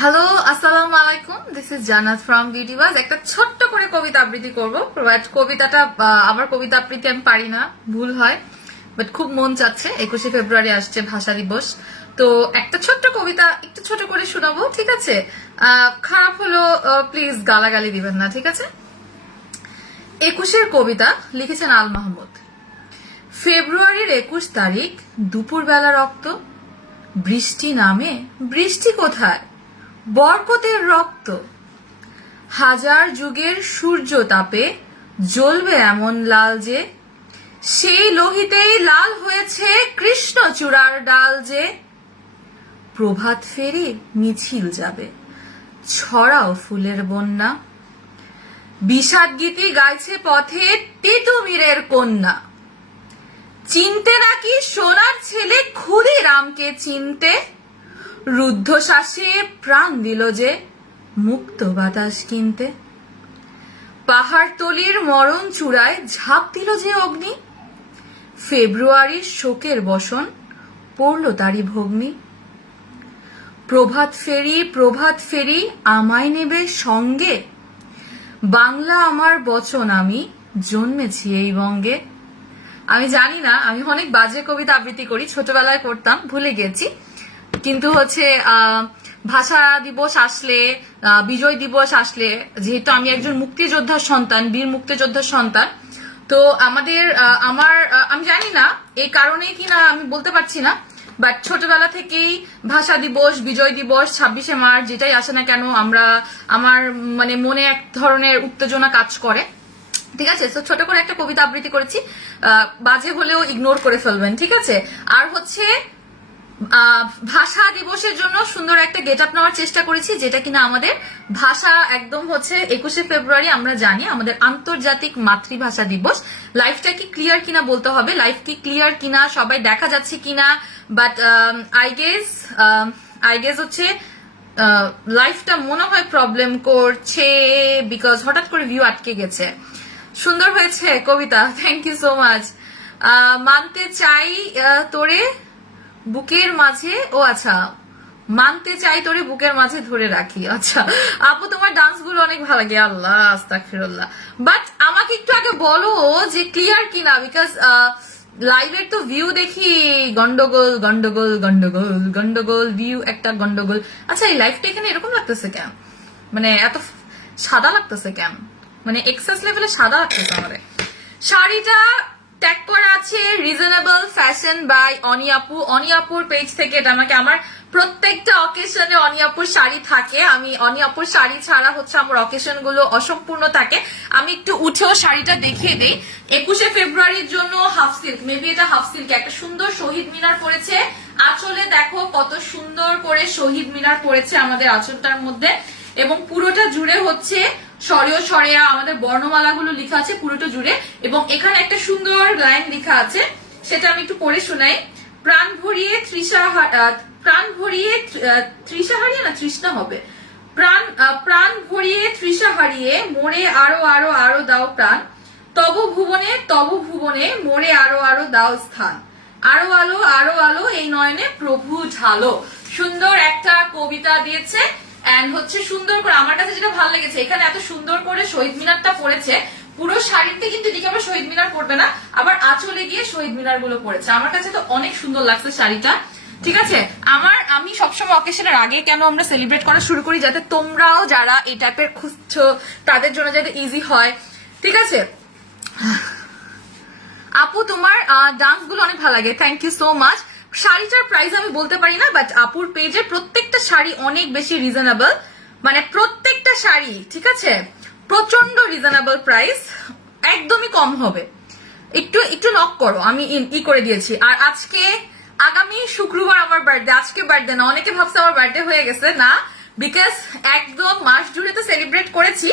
Hello, আসসালামু আলাইকুম। This is জান্নাত ফ্রম বিউটিবাজ। একটা ছোট্ট করে কবিতা আবৃত্তি করব, বাট কবিতাটা আমার কবিতা আবৃত্তি আমি পারি না, ভুল হয়, বাট খুব মন চাচ্ছে। 21শে ফেব্রুয়ারি আসছে, ভাষা দিবস, তো একটা ছোট্ট কবিতা একটু ছোট করে শোনাবো, ঠিক আছে? খারাপ হলো প্লিজ গালাগালি দিবেন না, ঠিক আছে? 21-এর কবিতা লিখেছেন আল মাহমুদ। ফেব্রুয়ারির 21 তারিখ, দুপুরবেলা রক্ত, বৃষ্টি নামে, বৃষ্টি কোথায়? বরকতের রক্ত। হাজার যুগের সূর্য তাপে জ্বলবে এমন লাল যে, সেই লোহিতেই লাল হয়েছে কৃষ্ণচূড়ার ডাল যে। প্রভাত ফেরি মিছিল যাবে, ছড়াও ফুলের বন্যা, বিষাদ গীতি গাইছে পথে তিতুমিরের কন্যা। চিনতে নাকি সোনার ছেলে ক্ষুদিরামকে চিনতে, রুদ্ধশ্বাসে প্রাণ দিল যে মুক্ত বাতাস কিনতে। পাহাড়তলির মরণ চূড়ায় ঝাঁপ দিল যে অগ্নি, ফেব্রুয়ারির শোকের বসন পড়ল তারই ভগ্নি। প্রভাত ফেরি আমায় নেবে সঙ্গে, বাংলা আমার বচন আমি জন্মেছি এই বঙ্গে। আমি জানি না, আমি অনেক বাজে কবিতা আবৃত্তি করি, ছোটবেলায় করতাম, ভুলে গেছি। কিন্তু হচ্ছে ভাষা দিবস আসলে, বিজয় দিবস আসলে, যেহেতু আমি একজন মুক্তিযোদ্ধার সন্তান, বীর মুক্তিযোদ্ধার সন্তান, তো আমি জানি না এই কারণেই কিনা আমি বলতে পারছি না, বাট ছোটবেলা থেকেই ভাষা দিবস, বিজয় দিবস, 26শে মার্চ যেটাই আসে না কেন, আমার মানে মনে এক ধরনের উত্তেজনা কাজ করে, ঠিক আছে? তো ছোট করে একটা কবিতা আবৃত্তি করেছি, বাজে হলেও ইগনোর করে ফেলবেন, ঠিক আছে? আর হচ্ছে ভাষা দিবসের জন্য সুন্দর একটা গেট আপ নেওয়ার চেষ্টা করেছি, যেটা কিনা আমাদের ভাষা একদম হচ্ছে 21শে ফেব্রুয়ারি আমরা জানি আমাদের আন্তর্জাতিক মাতৃভাষা দিবস। লাইফটা কি ক্লিয়ার কিনা বলতে হবে, লাইফ কি ক্লিয়ার কিনা, সবাই দেখা যাচ্ছে কিনা, বাট আই গেস হচ্ছে লাইফটা মনে হয় প্রবলেম করছে, বিকজ হঠাৎ করে ভিউ আটকে গেছে। সুন্দর হয়েছে কবিতা, থ্যাংক ইউ সো মাচ। মানতে চাই তোরে বুকের মাঝে, ও আচ্ছা, মানতে চাই তোরে বুকের মাঝে ধরে রাখি। আচ্ছা আপু, তোমার ডান্স গুলো অনেক ভালো লাগে, আল্লাহ আস্তাগফিরুল্লাহ। বাট আমাকে একটু আগে বলো যে ক্লিয়ার কিনা, বিকজ লাইভের তো ভিউ দেখি গন্ডগোল গন্ডগোল গন্ডগোল গন্ডগোল, ভিউ একটা গন্ডগোল। আচ্ছা এই লাইভটা এখানে এরকম লাগতেছে কেন, মানে এত সাদা লাগতেছে কেন, মানে এক্সেস লেভেলে সাদা লাগতেছে আমার। শাড়িটা ট্যাগ করা আছে রিজনেবল ফ্যাশন বাই অনিয়াপু, অনিয়াপুর পেজ থেকে। এটা আমাকে আমার প্রত্যেকটা অকেশনে অনিয়াপুর শাড়ি থাকে, আমি অনিয়াপুর শাড়ি ছাড়া হচ্ছে আমার অকেশন গুলো অসম্পূর্ণ থাকে। আমি একটু উঠেও শাড়িটা দেখিয়ে দিই। 21শে ফেব্রুয়ারির জন্য হাফ সিল্ক, মেবি এটা হাফ সিল্ক, একটা সুন্দর শহীদ মিনার পড়েছে আঁচলে, দেখো কত সুন্দর করে শহীদ মিনার পড়েছে আমাদের আঁচলটার মধ্যে, এবং পুরোটা জুড়ে হচ্ছে সরেও সরেয়া আমাদের বর্ণমালা গুলো লেখা আছে পুরোটা জুড়ে, এবং এখানে একটা সুন্দর লাইন লেখা আছে, সেটা আমি একটু পড়ে শোনাই। প্রাণ ভরিয়ে তৃষা হারিয়ে না, তৃষ্ণা হবে, প্রাণ ভরিয়ে তৃষা হারিয়ে মোরে আরো আরো আরো দাও প্রাণ, তব ভুবনে মোরে আরো আরো দাও স্থান, আরো আলো এই নয়নে প্রভু ঝালো। সুন্দর একটা কবিতা দিয়েছে, এন্ড হচ্ছে সুন্দর করে, আমার কাছে যেটা ভালো লেগেছে, এখানে এত সুন্দর করে শহীদ মিনারটা পড়েছে, পুরো শাড়িতে কিন্তু এদিকে আবার শহীদ মিনার পড়বে না, আবার আঁচলে গিয়ে শহীদ মিনার গুলো পড়েছে। আমার কাছে তো অনেক সুন্দর লাগছে শাড়িটা, ঠিক আছে? আমি সবসময় অকেশনের আগে কেন আমরা সেলিব্রেট করা শুরু করি, যাতে তোমরাও যারা এই টাইপের খুঁজছো তাদের জন্য যাতে ইজি হয়, ঠিক আছে? আপু তোমার ডান্স গুলো অনেক ভালো লাগে, থ্যাংক ইউ সো মাচ। শাড়িটার প্রাইস আমি বলতে পারি না, বাট আপুর পেজে প্রত্যেকটা শাড়ি অনেক বেশি রিজনেবল, মানে প্রত্যেকটা শাড়ি, ঠিক আছে, প্রচন্ড রিজনেবল প্রাইস, একদমই কম হবে। একটু নক করো, আমি করে দিয়েছি। আর আগামী শুক্রবার আমার বার্থডে, আজকে বার্থডে না, অনেকে ভাবছে আমার বার্থডে হয়ে গেছে, না, বিকজ একদম মাস জুড়ে তো সেলিব্রেট করেছি,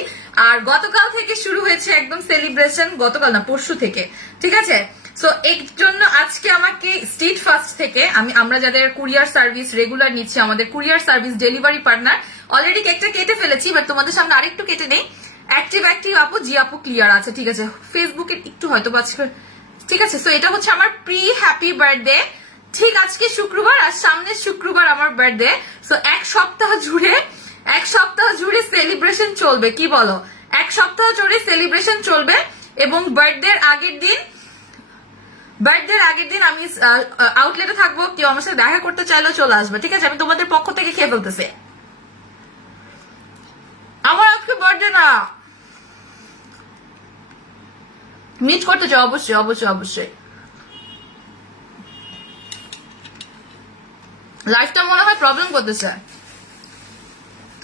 আর গতকাল থেকে শুরু হয়েছে একদম সেলিব্রেশন, গতকাল না পরশু থেকে, ঠিক আছে। সো এর জন্য আজকে আমাকে স্ট্রিট ফাস্ট থেকে আমরা যাদের কুরিয়ার সার্ভিস রেগুলার নিচ্ছি, আমাদের courier service delivery partner, already কেকটা কেটে ফেলেছি, বাট তোমাদের সামনে আরেকটু কেটে নেই। অ্যাক্টিভ আপু, জি আপু ক্লিয়ার আছে, ঠিক আছে। ফেসবুকে একটু হয়তো আজকে, ঠিক আছে। সো এটা হচ্ছে আমার প্রি হ্যাপি বার্থডে, ঠিক আজকে শুক্রবার আর সামনের শুক্রবার আমার বার্থডে। সো এক সপ্তাহ জুড়ে সেলিব্রেশন চলবে, কি বলো? এক সপ্তাহ জুড়ে সেলিব্রেশন চলবে এবং বার্থডের আগের দিন আমি আউটলেটে থাকবো, কেউ আমার সাথে দেখা করতে চাইলেও চলে আসবে, ঠিক আছে। আমি তোমাদের পক্ষ থেকে খেয়ে ফেলতেছি। আমার আজকে বার্থডে না, মিট করতে চাও? অবশ্যই। লাইফটা মনে হয় প্রবলেম করতেছে।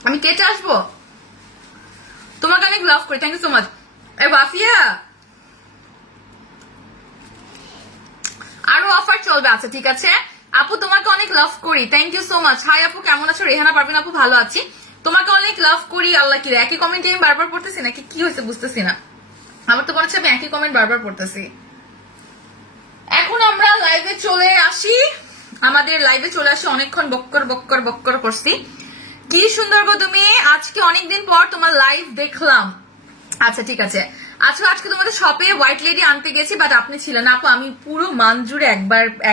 আমি কেটে আসবো, তোমাকে অনেক লাভ করি, থ্যাংক ইউ সো মাচ। বাফিয়া আরো অফার চলবে, আচ্ছা ঠিক আছে আপু, তোমাকে অনেক লাভ করি, thank you so much. Hi আপু, কেমন আছো? রেহানা পারবেন আপু, ভালো আছি, তোমাকে অনেক লাভ করি। আল্লাহ কি একই কমেন্ট আমি বারবার পড়তেছি নাকি কি হয়েছে বুঝতেছি না, আমার তো মনে হচ্ছে আমি একই কমেন্ট বারবার পড়তেছি। এখন আমরা লাইভে চলে আসি, আমাদের লাইভে চলে আসি, অনেকক্ষণ বক্কর করছি। কি সুন্দর গো তুমি, আজকে অনেকদিন পর তোমার লাইভ দেখলাম। আচ্ছা ঠিক আছে, আজকে তোমাদের শপে হোয়াইট লেডি আনতে গেছি, বাট আপনি ছিলেন আপু। আমি পুরো মান জুড়ে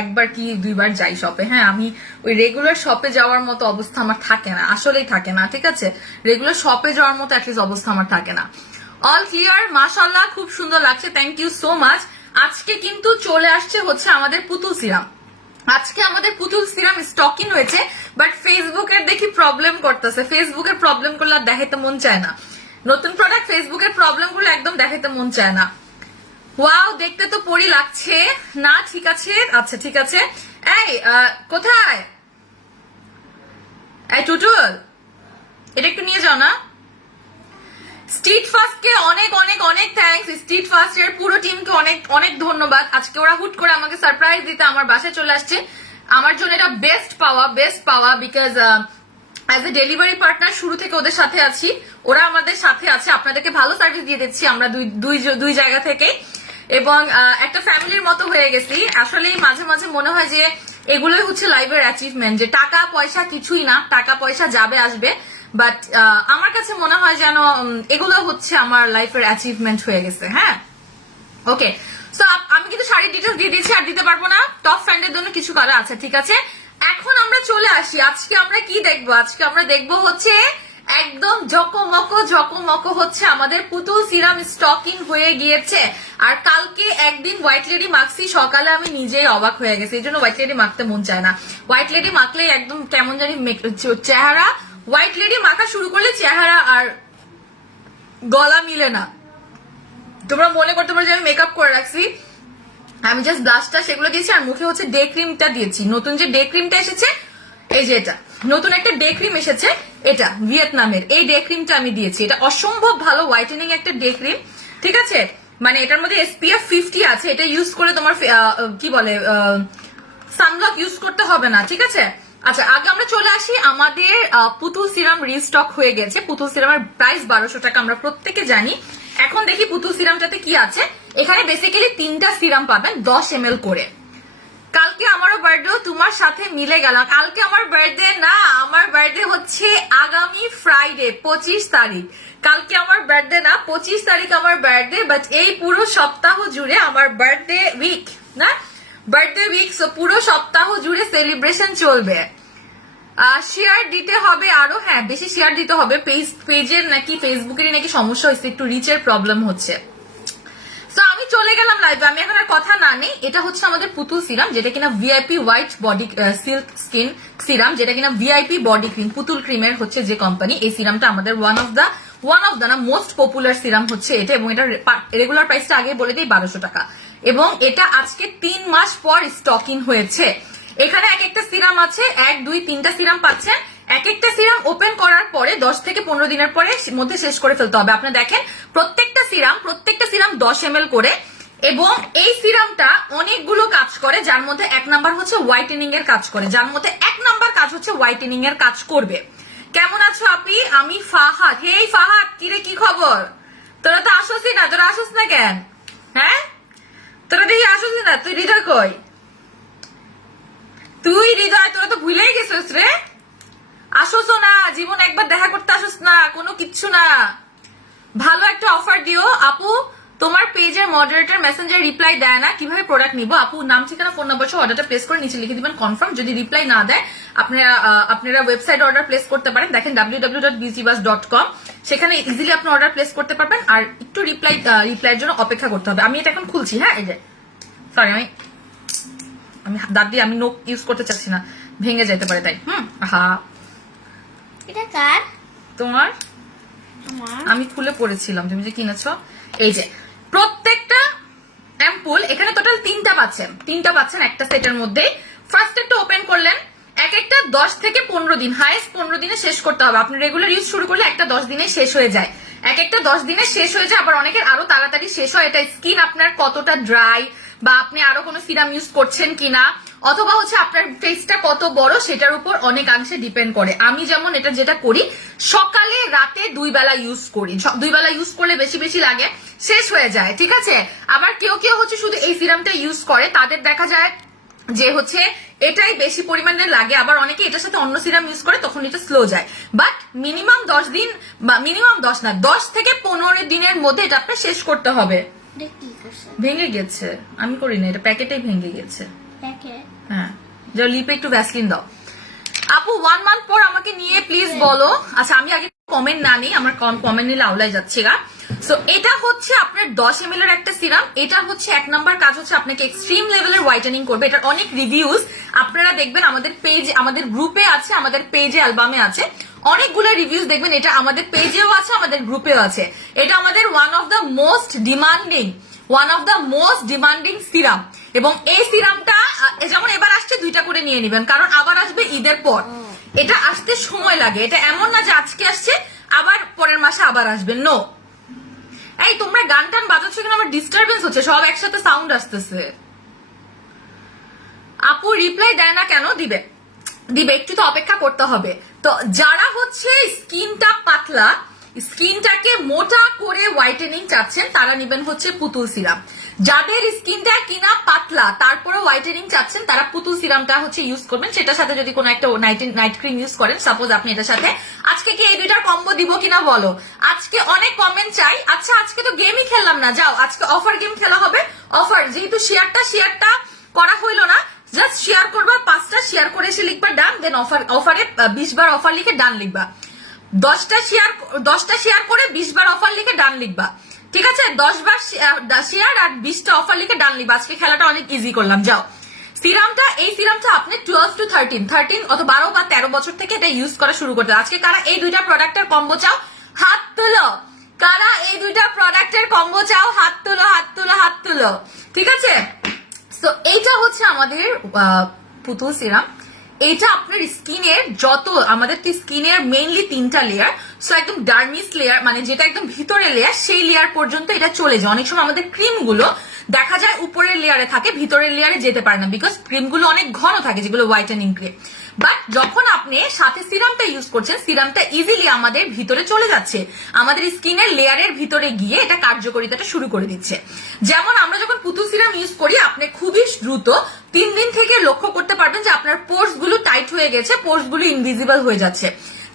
একবার কি দুইবার যাই শপে, হ্যাঁ। আমি ওই রেগুলার শপে যাওয়ার মতো অবস্থা আমার থাকে না, আসলেই থাকে না, ঠিক আছে। রেগুলার শপে যাওয়ার মতো অ্যাটলিস্ট অবস্থা আমার থাকে না। অল ক্লিয়ার, মাশাআল্লাহ, খুব সুন্দর লাগছে, থ্যাংক ইউ সো মাচ। আজকে কিন্তু চলে আসছে হচ্ছে আমাদের পুতুল সিরাম। আজকে আমাদের পুতুল সিরাম স্টকিং হয়েছে, বাট ফেসবুকের দেখি প্রবলেম করতেছে। ফেসবুকের প্রবলেম করলে আর দেখাইতে মন চায় না, নতুন প্রোডাক্ট ফেসবুকের প্রবলেম গুলো একদম দেখাইতে মন চায় না। ওয়াও, দেখতে তো পরি লাগছে না, ঠিক আছে, আচ্ছা ঠিক আছে। এই কোথায় এই টুটুল, এটা একটু নিয়ে যাও না। স্ট্রিট ফাস্ট কে অনেক অনেক অনেক থ্যাঙ্কস, স্ট্রিট ফাস্ট এর পুরো টিমকে অনেক অনেক ধন্যবাদ। আজকে ওরা হুট করে আমাকে সারপ্রাইজ দিতে আমার বাসায় চলে আসছে, আমার জন্য এটা বেস্ট পাওয়া because as a delivery partner শুরু থেকে ওদের সাথে আছি, ওরা আমাদের সাথে আছে, আপনাদেরকে ভালো সার্ভিস দিয়ে দিচ্ছি আমরা দুই জায়গা থেকে, এবং একটা ফ্যামিলির মতো হয়ে গেছি। আসলেই মাঝে মাঝে মনে হয় যে এগুলোই হচ্ছে লাইফের অ্যাচিভমেন্ট, যে টাকা পয়সা কিছুই না, টাকা পয়সা যাবে আসবে, বাট আমার কাছে মনে হয় যেন এগুলো হচ্ছে আমার লাইফের অ্যাচিভমেন্ট হয়ে গেছে। হ্যাঁ, ওকে। সো আমি কিন্তু শাড়ির ডিটেলস দিয়ে দিচ্ছি, আর দিতে পারবো না, টপ ফ্রেন্ডের জন্য কিছু করা আছে, ঠিক আছে। এখন আমরা চলে আসি, আজকে আমরা কি দেখবো? আজকে আমরা দেখবো হচ্ছে একদম ঝকমক হচ্ছে আমাদের পুতুল সিরাম স্টকিং হয়ে গিয়েছে। আর কালকে একদিন হোয়াইট লেডি মাখছি, সকালে আমি নিজেই অবাক হয়ে গেছি, এই জন্য হোয়াইট লেডি মাখতে মন চায় না। হোয়াইট লেডি মাখলে একদম কেমন জানি চেহারা, হোয়াইট লেডি মাখা শুরু করলে চেহারা আর গলা মিলে না। তোমরা মনে করতে পারো যে আমি মেকআপ করে রাখছি, আমি জাস্ট ব্লাশটা সেগুলো দিয়েছি, আর মুখে হচ্ছে ডে ক্রিমটা দিয়েছি। নতুন যে ডে ক্রিমটা এসেছে, এই যে এটা নতুন একটা ডে ক্রিম এসেছে, এটা ভিয়েতনামের, এই ডে ক্রিমটা আমি দিয়েছি। এটা অসম্ভব ভালো হোয়াইটেনিং একটা ডে ক্রিম, ঠিক আছে। মানে এটার মধ্যে SPF 50 আছে, এটা ইউজ করে তোমার কি বলে সানব্লক ইউজ করতে হবে না, ঠিক আছে। আচ্ছা, আগে আমরা চলে আসি, আমাদের পুতুল সিরাম রিস্টক হয়ে গেছে। পুতুল সিরামের প্রাইস 1200 টাকা, আমরা প্রত্যেকে জানি। এখন দেখি পুতুল সিরামটাতে কি আছে। এখানে বেসিক্যালি 3টা সিরাম পাবেন 10 ml করে। কালকে আমারও বার্থডে, তোমার সাথে মিলে গেল। কালকে আমার বার্থডে না, আমার বার্থডে হচ্ছে আগামী ফ্রাইডে 25 তারিখ। কালকে আমার বার্থডে না, 25 তারিখ আমার বার্থডে, বাট এই পুরো সপ্তাহ জুড়ে আমার বার্থডে উইক না, বার্থডে উইক, সো পুরো সপ্তাহ জুড়ে সেলিব্রেশন চলবে। শেয়ার দিতে হবে আরো, হ্যাঁ বেশি শেয়ার দিতে হবে। পেজের নাকি ফেসবুকেরই নাকি সমস্যা হচ্ছে, একটু রিচের প্রবলেম হচ্ছে। সো আমি চলে গেলাম লাইভে, আমি এখন আর কথা না নেই। এটা হচ্ছে আমাদের পুতুল সিরাম, যেটা কিনা VIP white body silk skin serum, যেটা কিনা ভিআইপি বডি ক্রিম, পুতুল ক্রিমের হচ্ছে যে কোম্পানি, এই সিরামটা আমাদের ওয়ান অফ দা না মোস্ট পপুলার সিরাম হচ্ছে এটা, এবং এটা রেগুলার প্রাইসটা আগে বলে দিই 1200 টাকা, এবং এটা আজকে 3 মাস পর স্টকিং হয়েছে। এখানে এক একটা সিরাম আছে, 1 2 3টা সিরাম পাচ্ছেন। এক একটা সিরাম ওপেন করার পরে 10 থেকে 15 দিনের পরে মধ্যে শেষ করে ফেলতে হবে। আপনি দেখেন প্রত্যেকটা সিরাম 10 ml করে, এবং এই সিরামটা অনেকগুলো কাজ করে, যার মধ্যে 1 নাম্বার হচ্ছে হোয়াইটেনিং এর কাজ করে, যার মধ্যে 1 নাম্বার কাজ হচ্ছে হোয়াইটেনিং এর কাজ করবে। কেমন আছো আপি? আমি ফাহাদ। হেই ফাহাদ, কিরে কি খবর? তোরা তো আসোসই না, তোরা আসোস না কেন? হ্যাঁ, তোরা দেখি আসোসই না। তুই হৃদয় কই? তুই হৃদয়, তোরা তো ভুলেই গেছিস রে। আসোসও না, জীবন একবার দেখা করতে আসোস না, কোনো কিচ্ছু না। ভালো একটা অফার দিও আপু। তোমার পেজের মডারেটর মেসেঞ্জার রিপ্লাই দেয় না, কিভাবে প্রোডাক্ট নিব? আপু নাম ঠিকানা ফোন নাম্বার অর্ডারটা প্লেস করে নিচে লিখে দিবেন কনফার্ম। যদি রিপ্লাই না দেয় আপনারা ওয়েবসাইট অর্ডার প্লেস করতে পারেন। দেখেন www.bgbass.com, সেখানে ইজিলি আপনি অর্ডার প্লেস করতে পারবেন। আর একটু রিপ্লাইয়ের জন্য অপেক্ষা করতে হবে। আমি এটা এখন খুলছি। হ্যাঁ, এই যে সরি, আমি দাঁত দিয়ে আমি নোক ইউজ করতে চাচ্ছি না, ভেঙে যেতে পারে তাই। হ্যাঁ, এটা কার? তোমার। আমি খুলে পড়েছিলাম, তুমি যে কিনেছো। এই যে প্রত্যেকটা অ্যাম্পুল এখানে টোটাল তিনটা পাচ্ছেন একটা সেটের মধ্যে। ফার্স্ট একটা ওপেন করলেন, এক একটা 10 থেকে 15 দিন, হাইয়েস্ট 15 দিনে শেষ করতে হবে। আপনি রেগুলার ইউজ শুরু করলে একটা 10 দিনে শেষ হয়ে যায়, এক একটা 10 দিনে শেষ হয়ে যায়। আবার অনেকের আরো তাড়াতাড়ি শেষ হয়। এটা স্কিন আপনার কতটা ড্রাই, বা আপনি আরো কোনো সিরাম ইউজ করছেন কিনা, অথবা হচ্ছে আপনার ফেসটা কত বড়, সেটার উপর অনেকাংশে ডিপেন্ড করে। আমি যেমন এটা যেটা করি, সকালে রাতে 2 বেলা ইউজ করি। 2 বেলা ইউজ করলে বেশি বেশি লাগে, শেষ হয়ে যায়। ঠিক আছে। আবার কেউ কেউ হচ্ছে শুধু এই সিরামটা ইউজ করে, তাদের দেখা যায় যে হচ্ছে এটাই বেশি পরিমাণে লাগে। আবার অনেকে এটার সাথে অন্য সিরাম ইউজ করে, তখন এটা স্লো যায়। বাট মিনিমাম 10 দিন, বা মিনিমাম 10 না, 10 থেকে 15 দিনের মধ্যে এটা আপনার শেষ করতে হবে। ভেঙে গেছে, আমি করি না, এটা প্যাকেটেই ভেঙে গেছে। হ্যাঁ, যা লিপে একটু ভ্যাসলিন দাও। আপু 1 মান্থ পর আমাকে নিয়ে প্লিজ বলো। আচ্ছা, আমি আগে কমেন্ট না নিই, আমার কমেন্ট নিলে আউলাই যাচ্ছে গা। সো এটা হচ্ছে আপনার 10 ml এর একটা সিরাম। এটা হচ্ছে 1 নাম্বার কাজ হচ্ছে আপনাকে এক্সট্রিম লেভেলের হোয়াইটেনিং করবে। এটার অনেক রিভিউজ আপনারা দেখবেন আমাদের পেজ, আমাদের গ্রুপে আছে, আমাদের পেজে অ্যালবামে আছে, অনেকগুলো রিভিউজ দেখবেন। এটা আমাদের পেজেও আছে, আমাদের গ্রুপেও আছে। এটা আমাদের one of the most demanding serum. এবং এই সিরামটা যেমন এবার আসছে 2টা করে নিয়ে নেবেন, কারণ আবার আসবে ঈদের পর। এটা আসতে সময় লাগে, এটা এমন না যে আজকে আসছে আবার পরের মাসে আবার আসবে। নো, এই তোমরা গান টান বাজাচ্ছ কেন? আমার ডিস্টারবেন্স হচ্ছে, সব একসাথে সাউন্ড আসতেছে। আপু রিপ্লাই দেয় না কেন? দিবে, একটু তো অপেক্ষা করতে হবে। তো যারা হচ্ছে স্কিনটা পাতলা, স্কিনটাকে মোটা করে হোয়াইটেনিং চাচ্ছেন, তারা নেবেন হচ্ছে পুতুল সিরাম। যাদের স্কিনটা কিনা পাতলা তারপরে হোয়াইটেনিং চাচ্ছেন, তারা পুতুল সিরামটা হচ্ছে ইউজ করবেন। সেটার সাথে যদি কোনো একটা নাইট ক্রিম ইউজ করেন, সাপোজ আপনি এটার সাথে। আজকে কি এই দুইটার কম্বো দিব কিনা বলো? আজকে অনেক কমেন্ট চাই। আচ্ছা, আজকে তো গেমই খেললাম না, যাও আজকে অফার গেম খেলা হবে। অফার যেহেতু শেয়ারটা করা হইলো না, জাস্ট শেয়ার করবা, 5টা শেয়ার করে এসে লিখবা ডান, দেন অফারে 20 বার অফার লিখে ডান লিখবা। 10টা শেয়ার করে 20 বার অফার লিখে ডান লিখবা। ঠিক আছে, 10 বার শেয়ার আর 20টা অফার লিখে ডান লিখবা। আজকে খেলাটা অনেক ইজি করলাম। যাও, এই সিরামটা আপনি 12 to 13 অথবা 12 বা 13 বছর থেকে এটা ইউজ করা শুরু করতে। আজকে কারা এই দুইটা প্রোডাক্টের কম্বো চাও? হাত তুলো। কারা এই দুইটা প্রোডাক্টের কম্বো চাও? হাত তুলো। ঠিক আছে। সো এইটা হচ্ছে আমাদের পুতুল সিরাম। এটা আপনার স্কিনের আমাদের তো স্কিনের মেইনলি 3টা লেয়ার। সো একদম ডার্মিস লেয়ার, মানে যেটা একদম ভিতরের লেয়ার, সেই লেয়ার পর্যন্ত এটা চলে যায়। অনেক সময় আমাদের ক্রিম গুলো দেখা যায় উপরের লেয়ারে থাকে, ভিতরের লেয়ারে যেতে পারে না, বিকজ ক্রিম গুলো অনেক ঘন থাকে, যেগুলো হোয়াইটেনিং ক্রিম। বাট যখন আপনি সাথে সিরামটা ইউজ করছেন, সিরামটা ইজিলি আমাদের ভিতরে চলে যাচ্ছে, আমাদের স্কিনের লেয়ারের ভিতরে গিয়ে এটা কার্যকারিতাটা শুরু করে দিচ্ছে। যেমন আমরা যখন পুতুল সিরাম ইউজ করি, আপনি খুবই দ্রুত 3 দিন থেকে লক্ষ্য করতে পারবেন যে আপনার পোর্স গুলো টাইট হয়ে গেছে, পোর্স গুলো ইনভিজিবল হয়ে যাচ্ছে।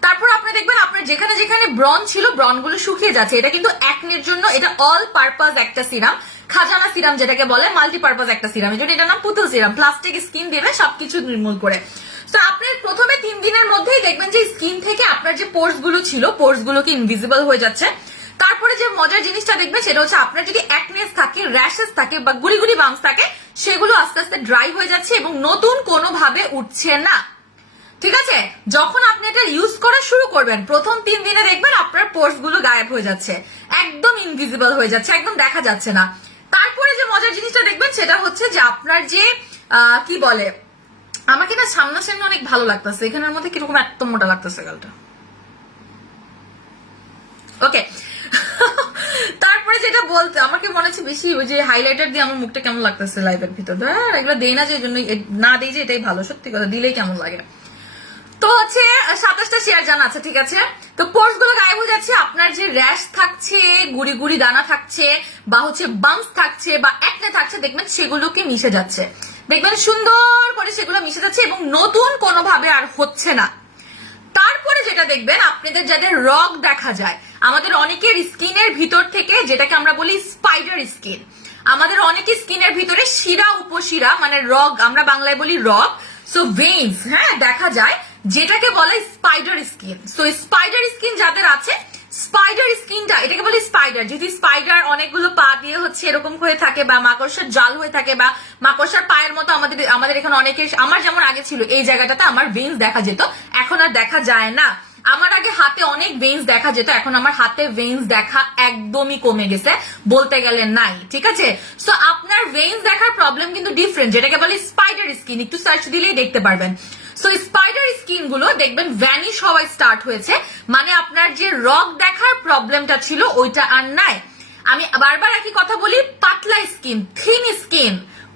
তারপর আপনি দেখবেন আপনার যেখানে যেখানে ব্রন ছিল, ব্রন গুলো শুকিয়ে যাচ্ছে। এটা কিন্তু একনের জন্য, এটা অল পারপাস একটা সিরাম, খাজানা সিরাম যেটাকে বলে, মাল্টিপারপাস একটা সিরাম। এই জন্য এটার নাম পুতুল সিরাম। প্লাস্টিক স্কিন দেবে সবকিছু নির্মূল করে। তো আপনি প্রথমে 3 দিনের মধ্যেই দেখবেন যে স্কিন থেকে আপনার যে পোর্স গুলো ছিল, পোর্স গুলোকে ইনভিজিবল হয়ে যাচ্ছে। তারপরে যে মজার জিনিসটা দেখবেন সেটা হচ্ছে আপনার যদি অ্যাকনেস থাকে, র্যাশেস থাকে বা গুড়ি বাম্পস থাকে, সেগুলো আস্তে আস্তে ড্রাই হয়ে যাচ্ছে এবং নতুন কোনো ভাবে উঠছে না। ঠিক আছে। যখন আপনি এটা ইউজ করা শুরু করবেন, প্রথম 3 দিনে দেখবেন আপনার পোর্স গুলো গায়েব হয়ে যাচ্ছে, একদম ইনভিজিবল হয়ে যাচ্ছে, একদম দেখা যাচ্ছে না। তারপরে যে মজার জিনিসটা দেখবেন সেটা হচ্ছে যে আপনার যে কি বলে, আমাকে না সামনাসামনি অনেক ভালো লাগতেছে, এখানের মধ্যে কিরকম একদম মোটা লাগতেছে গালটা। ওকে। তারপরে যেটা বলতে আমাকে মনে হচ্ছে বেশি ওই যে হাইলাইটার দিয়ে আমার মুখটা কেমন লাগতেছে লাইভের ভিতর, এগুলো দেই না যে, জন্য না দেই যে এটাই ভালো, সত্যি কথা, দিলেই কেমন লাগে। তো তো হচ্ছে 27টা শেয়ার জানা আছে, ঠিক আছে। তো পোর্স গুলো গায়েব হয়ে যাচ্ছে, আপনার যে র্যাশ থাকছে, গুড়ি গুড়ি দানা থাকছে, বা হচ্ছে বাম্পস থাকছে, বা একনে থাকছে, দেখবেন সেগুলোকে মিশে যাচ্ছে, দেখবেন সুন্দর করে সেগুলো মিশে যাচ্ছে এবং নতুন কোনোভাবে আর হচ্ছে না। তারপরে যেটা দেখবেন, আপনাদের যাদের রগ দেখা যায়, আমাদের অনেকের স্কিনের ভিতর থেকে, যেটাকে আমরা বলি স্পাইডার স্কিন, আমাদের অনেকের স্কিনের ভিতরে শিরা উপশিরা মানে রগ, আমরা বাংলায় বলি রগ, সো ভেইনস, হ্যাঁ, দেখা যায়, যেটাকে বলে spider skin. So spider skin যাদের আছে, স্পাইডার স্কিনটা, এটাকে বলি স্পাইডার, যদি স্পাইডার অনেকগুলো পা দিয়ে হচ্ছে এরকম হয়ে থাকে, বা মাকড়সার জাল হয়ে থাকে, বা মাকড়সার পায়ের মতো আমাদের এখানে অনেকের, আমার যেমন আগে ছিল এই জায়গাটাতে আমার ভেইনস দেখা যেত, এখন আর দেখা যায় না। আমার আগে হাতে অনেক ভেইনস দেখা যেত, এখন আমার হাতে ভেইনস দেখা একদমই কমে গেছে, বলতে গেলে নাই, ঠিক আছে। সো আপনার ভেইনস দেখার প্রবলেম কিন্তু ডিফারেন্ট, যেটাকে বলে স্পাইডার স্কিন, একটু সার্চ দিলেই দেখতে পারবেন। সো স্পাইডার স্কিন গুলো দেখবেন ভ্যানিশ হওয়া স্টার্ট হয়েছে, মানে আপনার যে রগ দেখার প্রবলেমটা ছিল ওইটা আর নাই। আমি বারবার একই কথা বলি, পাতলা স্কিন, থিন স্কিন,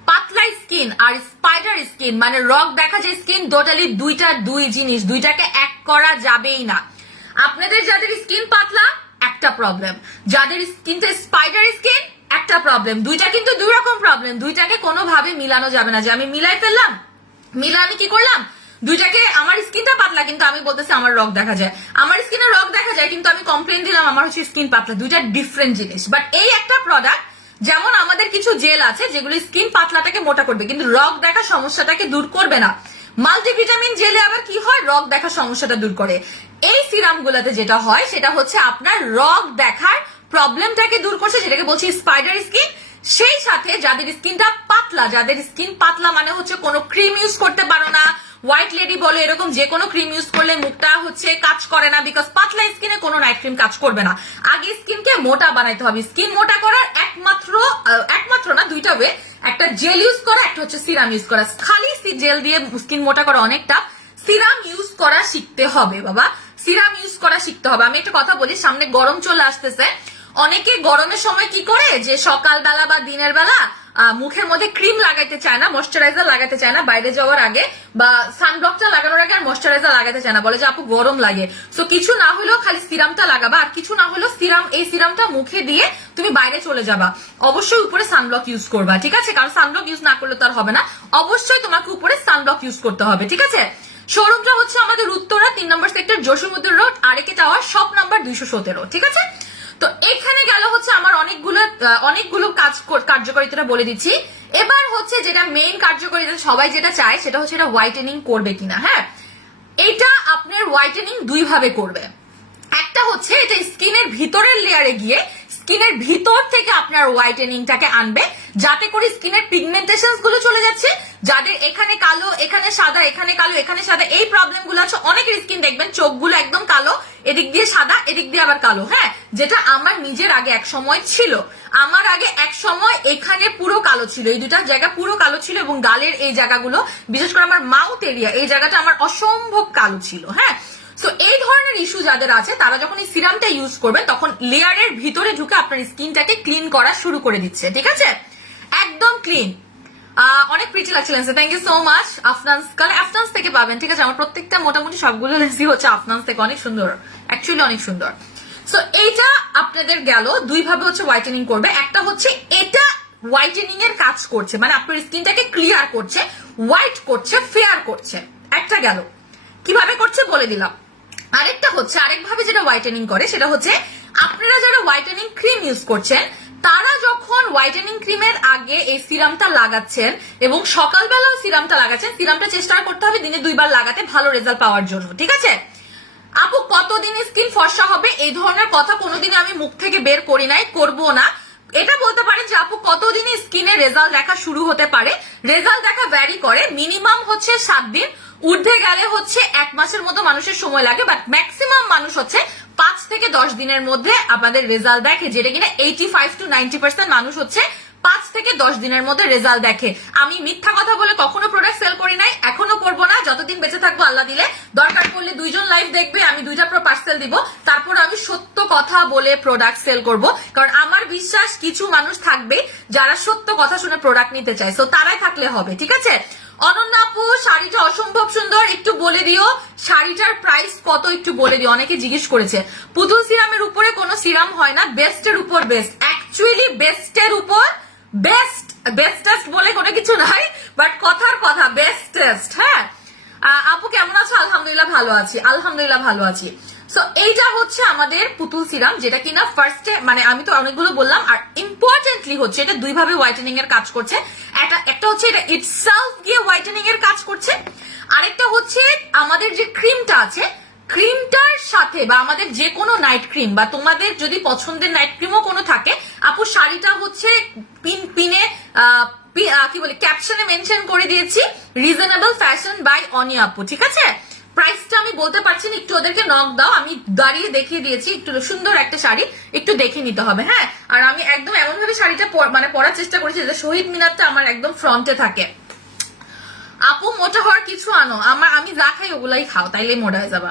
পাতলা স্কিন আর স্পাইডার স্কিন মানে রগ দেখা যে স্কিন, টোটালি দুই জিনিস, দুইটাকে এক করা যাবেই না। আপনাদের যাদের স্কিন পাতলা একটা প্রবলেম, যাদের স্কিনটা স্পাইডার স্কিন একটা প্রবলেম, দুইটা কিন্তু দুই রকম প্রবলেম, দুইটাকে কোনোভাবে মিলানো যাবে না। যে আমি মিলাই ফেললাম, আমি কি করলাম, দুইটাকে, আমার স্কিনটা পাতলা কিন্তু আমি বলতেছি আমার রগ দেখা যায়, আমার স্কিনে রগ দেখা যায় কিন্তু আমি কমপ্লেন দিলাম আমার হচ্ছে স্কিন পাতলা, দুইটা ডিফারেন্ট জিনিস। বাট এই একটা প্রোডাক্ট, যেমন আমাদের কিছু জেল আছে যেগুলো স্কিন পাতলাটাকে মোটা করবে কিন্তু রগ দেখা সমস্যাটাকে দূর করবে না। মাল্টিভিটামিন জেলে আবার কি হয়, রগ দেখা সমস্যাটা দূর করে। এই সিরাম গুলাতে যেটা হয় সেটা হচ্ছে আপনার রগ দেখার প্রবলেমটাকে দূর করছে, যেটাকে বলছি স্পাইডার স্কিন। সেই সাথে যাদের স্কিনটা পাতলা, যাদের স্কিন পাতলা মানে হচ্ছে কোনো ক্রিম ইউজ করতে পারো না, হোয়াইট লেডি বলে এরকম যে কোনো ক্রিম ইউজ করলে মুখটা হচ্ছে কাজ করে না, বিকজ পাতলা স্কিনে কোনো নাইট ক্রিম কাজ করবে না। আগে স্কিনকে মোটা বানাইতে হবে। স্কিন মোটা করার একমাত্র না, দুইটা ওয়ে, একটা জেল ইউজ করা, একটা হচ্ছে সিরাম ইউজ করা। খালি জেল দিয়ে স্কিন মোটা করা অনেকটা, সিরাম ইউজ করা শিখতে হবে বাবা, সিরাম ইউজ করা শিখতে হবে। আমি একটা কথা বলি, সামনে গরম চলে আসতেছে, অনেকে গরমের সময় কি করে, যে সকালবেলা বা দিনের বেলা মুখের মধ্যে ক্রিম লাগাইতে চায় না, ময়শ্চারাইজার লাগাতে চায় না বাইরে যাওয়ার আগে, বা সানব্লকটা লাগানোর আগে আর ময়শ্চারাইজার লাগাতে চায় না, বলে যে আপু গরম লাগে। সো কিছু না হলেও খালি সিরামটা লাগাবা, আর কিছু না হলেও এই সিরামটা মুখে দিয়ে তুমি বাইরে চলে যাবা। অবশ্যই উপরে সানব্লক ইউজ করবা, ঠিক আছে, কারণ সানব্লক ইউজ না করলে তো আর হবে না, অবশ্যই তোমাকে উপরে সানব্লক ইউজ করতে হবে, ঠিক আছে। শোরুমটা হচ্ছে আমাদের উত্তরা 3 নম্বর sector, Jasimuddin road, R K tower, shop number 217, ঠিক আছে। তো এখানে গেল হচ্ছে আমার অনেকগুলো কার্যকারিতা বলে দিচ্ছি। এবার হচ্ছে যেটা মেইন কার্যকারিতা সবাই যেটা চায় সেটা হচ্ছে এটা হোয়াইটেনিং করবে কিনা। হ্যাঁ, এটা আপনার হোয়াইটেনিং দুই ভাবে করবে। একটা হচ্ছে এটা স্কিনের ভিতরের লেয়ারে গিয়ে স্কিনের ভিতর থেকে আপনার হোয়াইটেনিংটাকে আনবে, যাতে করে স্কিনের পিগমেন্টেশন গুলো চলে যাচ্ছে, যাদের এখানে কালো, এখানে সাদা, এখানে কালো, এখানে সাদা, এই প্রবলেম গুলো আছে। অনেকের স্কিন দেখবেন চোখগুলো একদম কালো, এদিক দিয়ে সাদা, এদিক দিয়ে আবার কালো। হ্যাঁ, যেটা আমার নিজের আগে এক সময় ছিল। আমার আগে এক সময় এখানে পুরো কালো ছিল, এই দুটা জায়গা পুরো কালো ছিল, এবং গালের এই জায়গাগুলো, বিশেষ করে আমার মাউথ এরিয়া, এই জায়গাটা আমার অসম্ভব কালো ছিল। হ্যাঁ, সো এই ধরনের ইস্যু যাদের আছে তারা যখন এই সিরামটা ইউজ করবেন তখন লেয়ারের ভিতরে ঢুকে আপনার স্কিনটাকে ক্লিন করা শুরু করে দিচ্ছে, ঠিক আছে, একদম ক্লিন। অনেক প্রিটি লাগছে লেন্সে, থ্যাংক ইউ সো মাচ। আফনান্স থেকে পাবেন, ঠিক আছে, আমার প্রত্যেকটা মোটামুটি সবগুলো লেন্সই হচ্ছে আফনান্স থেকে, অনেক সুন্দর, অ্যাকচুয়ালি অনেক সুন্দর। সো এইটা আপনাদের গেল, দুই ভাবে হচ্ছে হোয়াইটেনিং করবে। একটা হচ্ছে এটা হোয়াইটেনিং এর কাজ করছে, মানে আপনার স্কিনটাকে ক্লিয়ার করছে, হোয়াইট করছে, ফেয়ার করছে, একটা গেল। কিভাবে করছে বলে দিলাম। আরেকটা হচ্ছে, আরেকভাবে যেটা হোয়াইটেনিং করে সেটা হচ্ছে, আপনারা যারা হোয়াইটেনিং ক্রিম ইউজ করছেন তারা যখন হোয়াইটেনিং ক্রিমের আগে এই সিরামটা লাগাচ্ছেন এবং সকালবেলাও সিরামটা লাগাচ্ছেন, সিরামটা চেষ্টা করতে হবে দিনে 2 বার লাগাতে ভালো রেজাল্ট পাওয়ার জন্য, ঠিক আছে। আপু কতদিন স্কিন ফর্সা হবে, এই ধরনের কথা কোনোদিন আমি মুখ থেকে বের করি নাই, করবো না। এটা বলতে পারেন যে আপু কতদিনে স্কিনে রেজাল্ট দেখা শুরু হতে পারে। রেজাল্ট দেখা ভ্যারি করে, মিনিমাম হচ্ছে 7 দিন, ঊর্ধ্বে গেলে হচ্ছে 1 মাসের মতো মানুষের সময় লাগে, বাট ম্যাক্সিমাম মানুষ হচ্ছে 5 থেকে 10 দিনের মধ্যে আপনাদের রেজাল্ট দেখে, যেটা কিনা 85 to 90% মানুষ হচ্ছে 5 থেকে 10 দিনের মধ্যে রেজাল্ট দেখে। আমি মিথ্যা কথা বলে কখনো প্রোডাক্ট সেল করি নাই, এখনো করবো না, যতদিন বেঁচে থাকবো আল্লাহ দিলে। দরকার পড়লে 2 জন লাইভ দেখবে, আমি 2টা পার্সেল দিব, তারপর আমি সত্য কথা বলে প্রোডাক্ট সেল করব, কারণ আমার বিশ্বাস কিছু মানুষ থাকবে যারা সত্য কথা শুনে প্রোডাক্ট নিতে চায়, সো তারাই থাকলে হবে, ঠিক আছে। অনন্যা আপু শাড়িটা অসম্ভব সুন্দর, একটু বলে দিও শাড়িটার প্রাইস কত, একটু বলে দিও। অনেকে জিজ্ঞেস করেছে। পুতুল সিরামের উপরে কোনো সিরাম হয় না, বেস্টের উপর বেস্ট, অ্যাকচুয়ালি বেস্টের উপর বেস্ট, বেস্টেস্ট বলে কোনো কিছু নাই, বাট কথার কথা বেস্টেস্ট। হ্যাঁ আপু কেমন আছো? আলহামদুলিল্লাহ ভালো আছি, আলহামদুলিল্লাহ ভালো আছি। সো এইটা হচ্ছে আমাদের পুতুল সিরাম, যেটা কিনা ফার্স্টে মানে আমি তো অনেকগুলো বললাম, আর ইম্পর্টেন্টলি হচ্ছে এটা দুইভাবে হোয়াইটেনিং এর কাজ করছে। একটা হচ্ছে এটা ইটসেলফ গিয়ে হোয়াইটেনিং এর কাজ করছে, আরেকটা হচ্ছে আমাদের যে ক্রিমটা আছে ক্রিমটার সাথে বা আমাদের যে কোনো নাইট ক্রিম বা তোমাদের যদি পছন্দের নাইট ক্রিমও কোনো থাকে, আপু শাড়িটা হচ্ছে পিনে কি বলে ক্যাপশনে মেনশন করে দিয়েছি রিজনেবল ফ্যাশন বাই অনি আপু, ঠিক আছে? প্রাইসটা আমি বলতে পারছি না, একটু ওদেরকে নক দাও, আমি দাঁড়িয়ে দেখিয়ে দিয়েছি। একটু সুন্দর একটা শাড়ি, একটু দেখে নিতে হবে। হ্যাঁ আর আমি একদম এমন ভাবে শাড়িটা মানে পরার চেষ্টা করেছি যে শহীদ মিনারটা আমার একদম ফ্রন্টে থাকে। আপু মোটা হওয়ার কিছু আনো, আমি যা খাই ওগুলাই খাও, তাইলে মোটা হয়ে যাবা,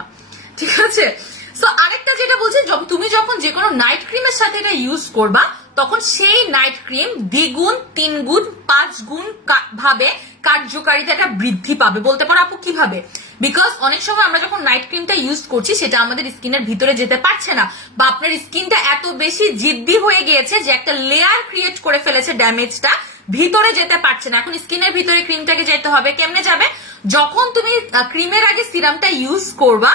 ঠিক আছে? সো আরেকটা যেটা বলছি, তুমি যখন যে কোনো নাইট ক্রিমের সাথে এটা ইউজ করবা তখন সেই নাইট ক্রিম দ্বিগুণ, তিনগুণ, 5 গুণ ভাবে কার্যকারিতাটা বৃদ্ধি পাবে। বলতে পারো আপু কিভাবে? বিকজ অনেক সময় আমরা যখন নাইট ক্রিমটা ইউজ করছি সেটা আমাদের স্কিনের ভিতরে যেতে পারছে না, বা আপনার স্কিনটা এত বেশি জিদ্দি হয়ে গিয়েছে যে একটা লেয়ার ক্রিয়েট করে ফেলেছে, ড্যামেজটা ভিতরে যেতে পারছে না। এখন স্কিনের ভিতরে ক্রিমটাকে যেতে হবে, কেমনে যাবে? যখন তুমি ক্রিমের আগে সিরামটা ইউজ করবা,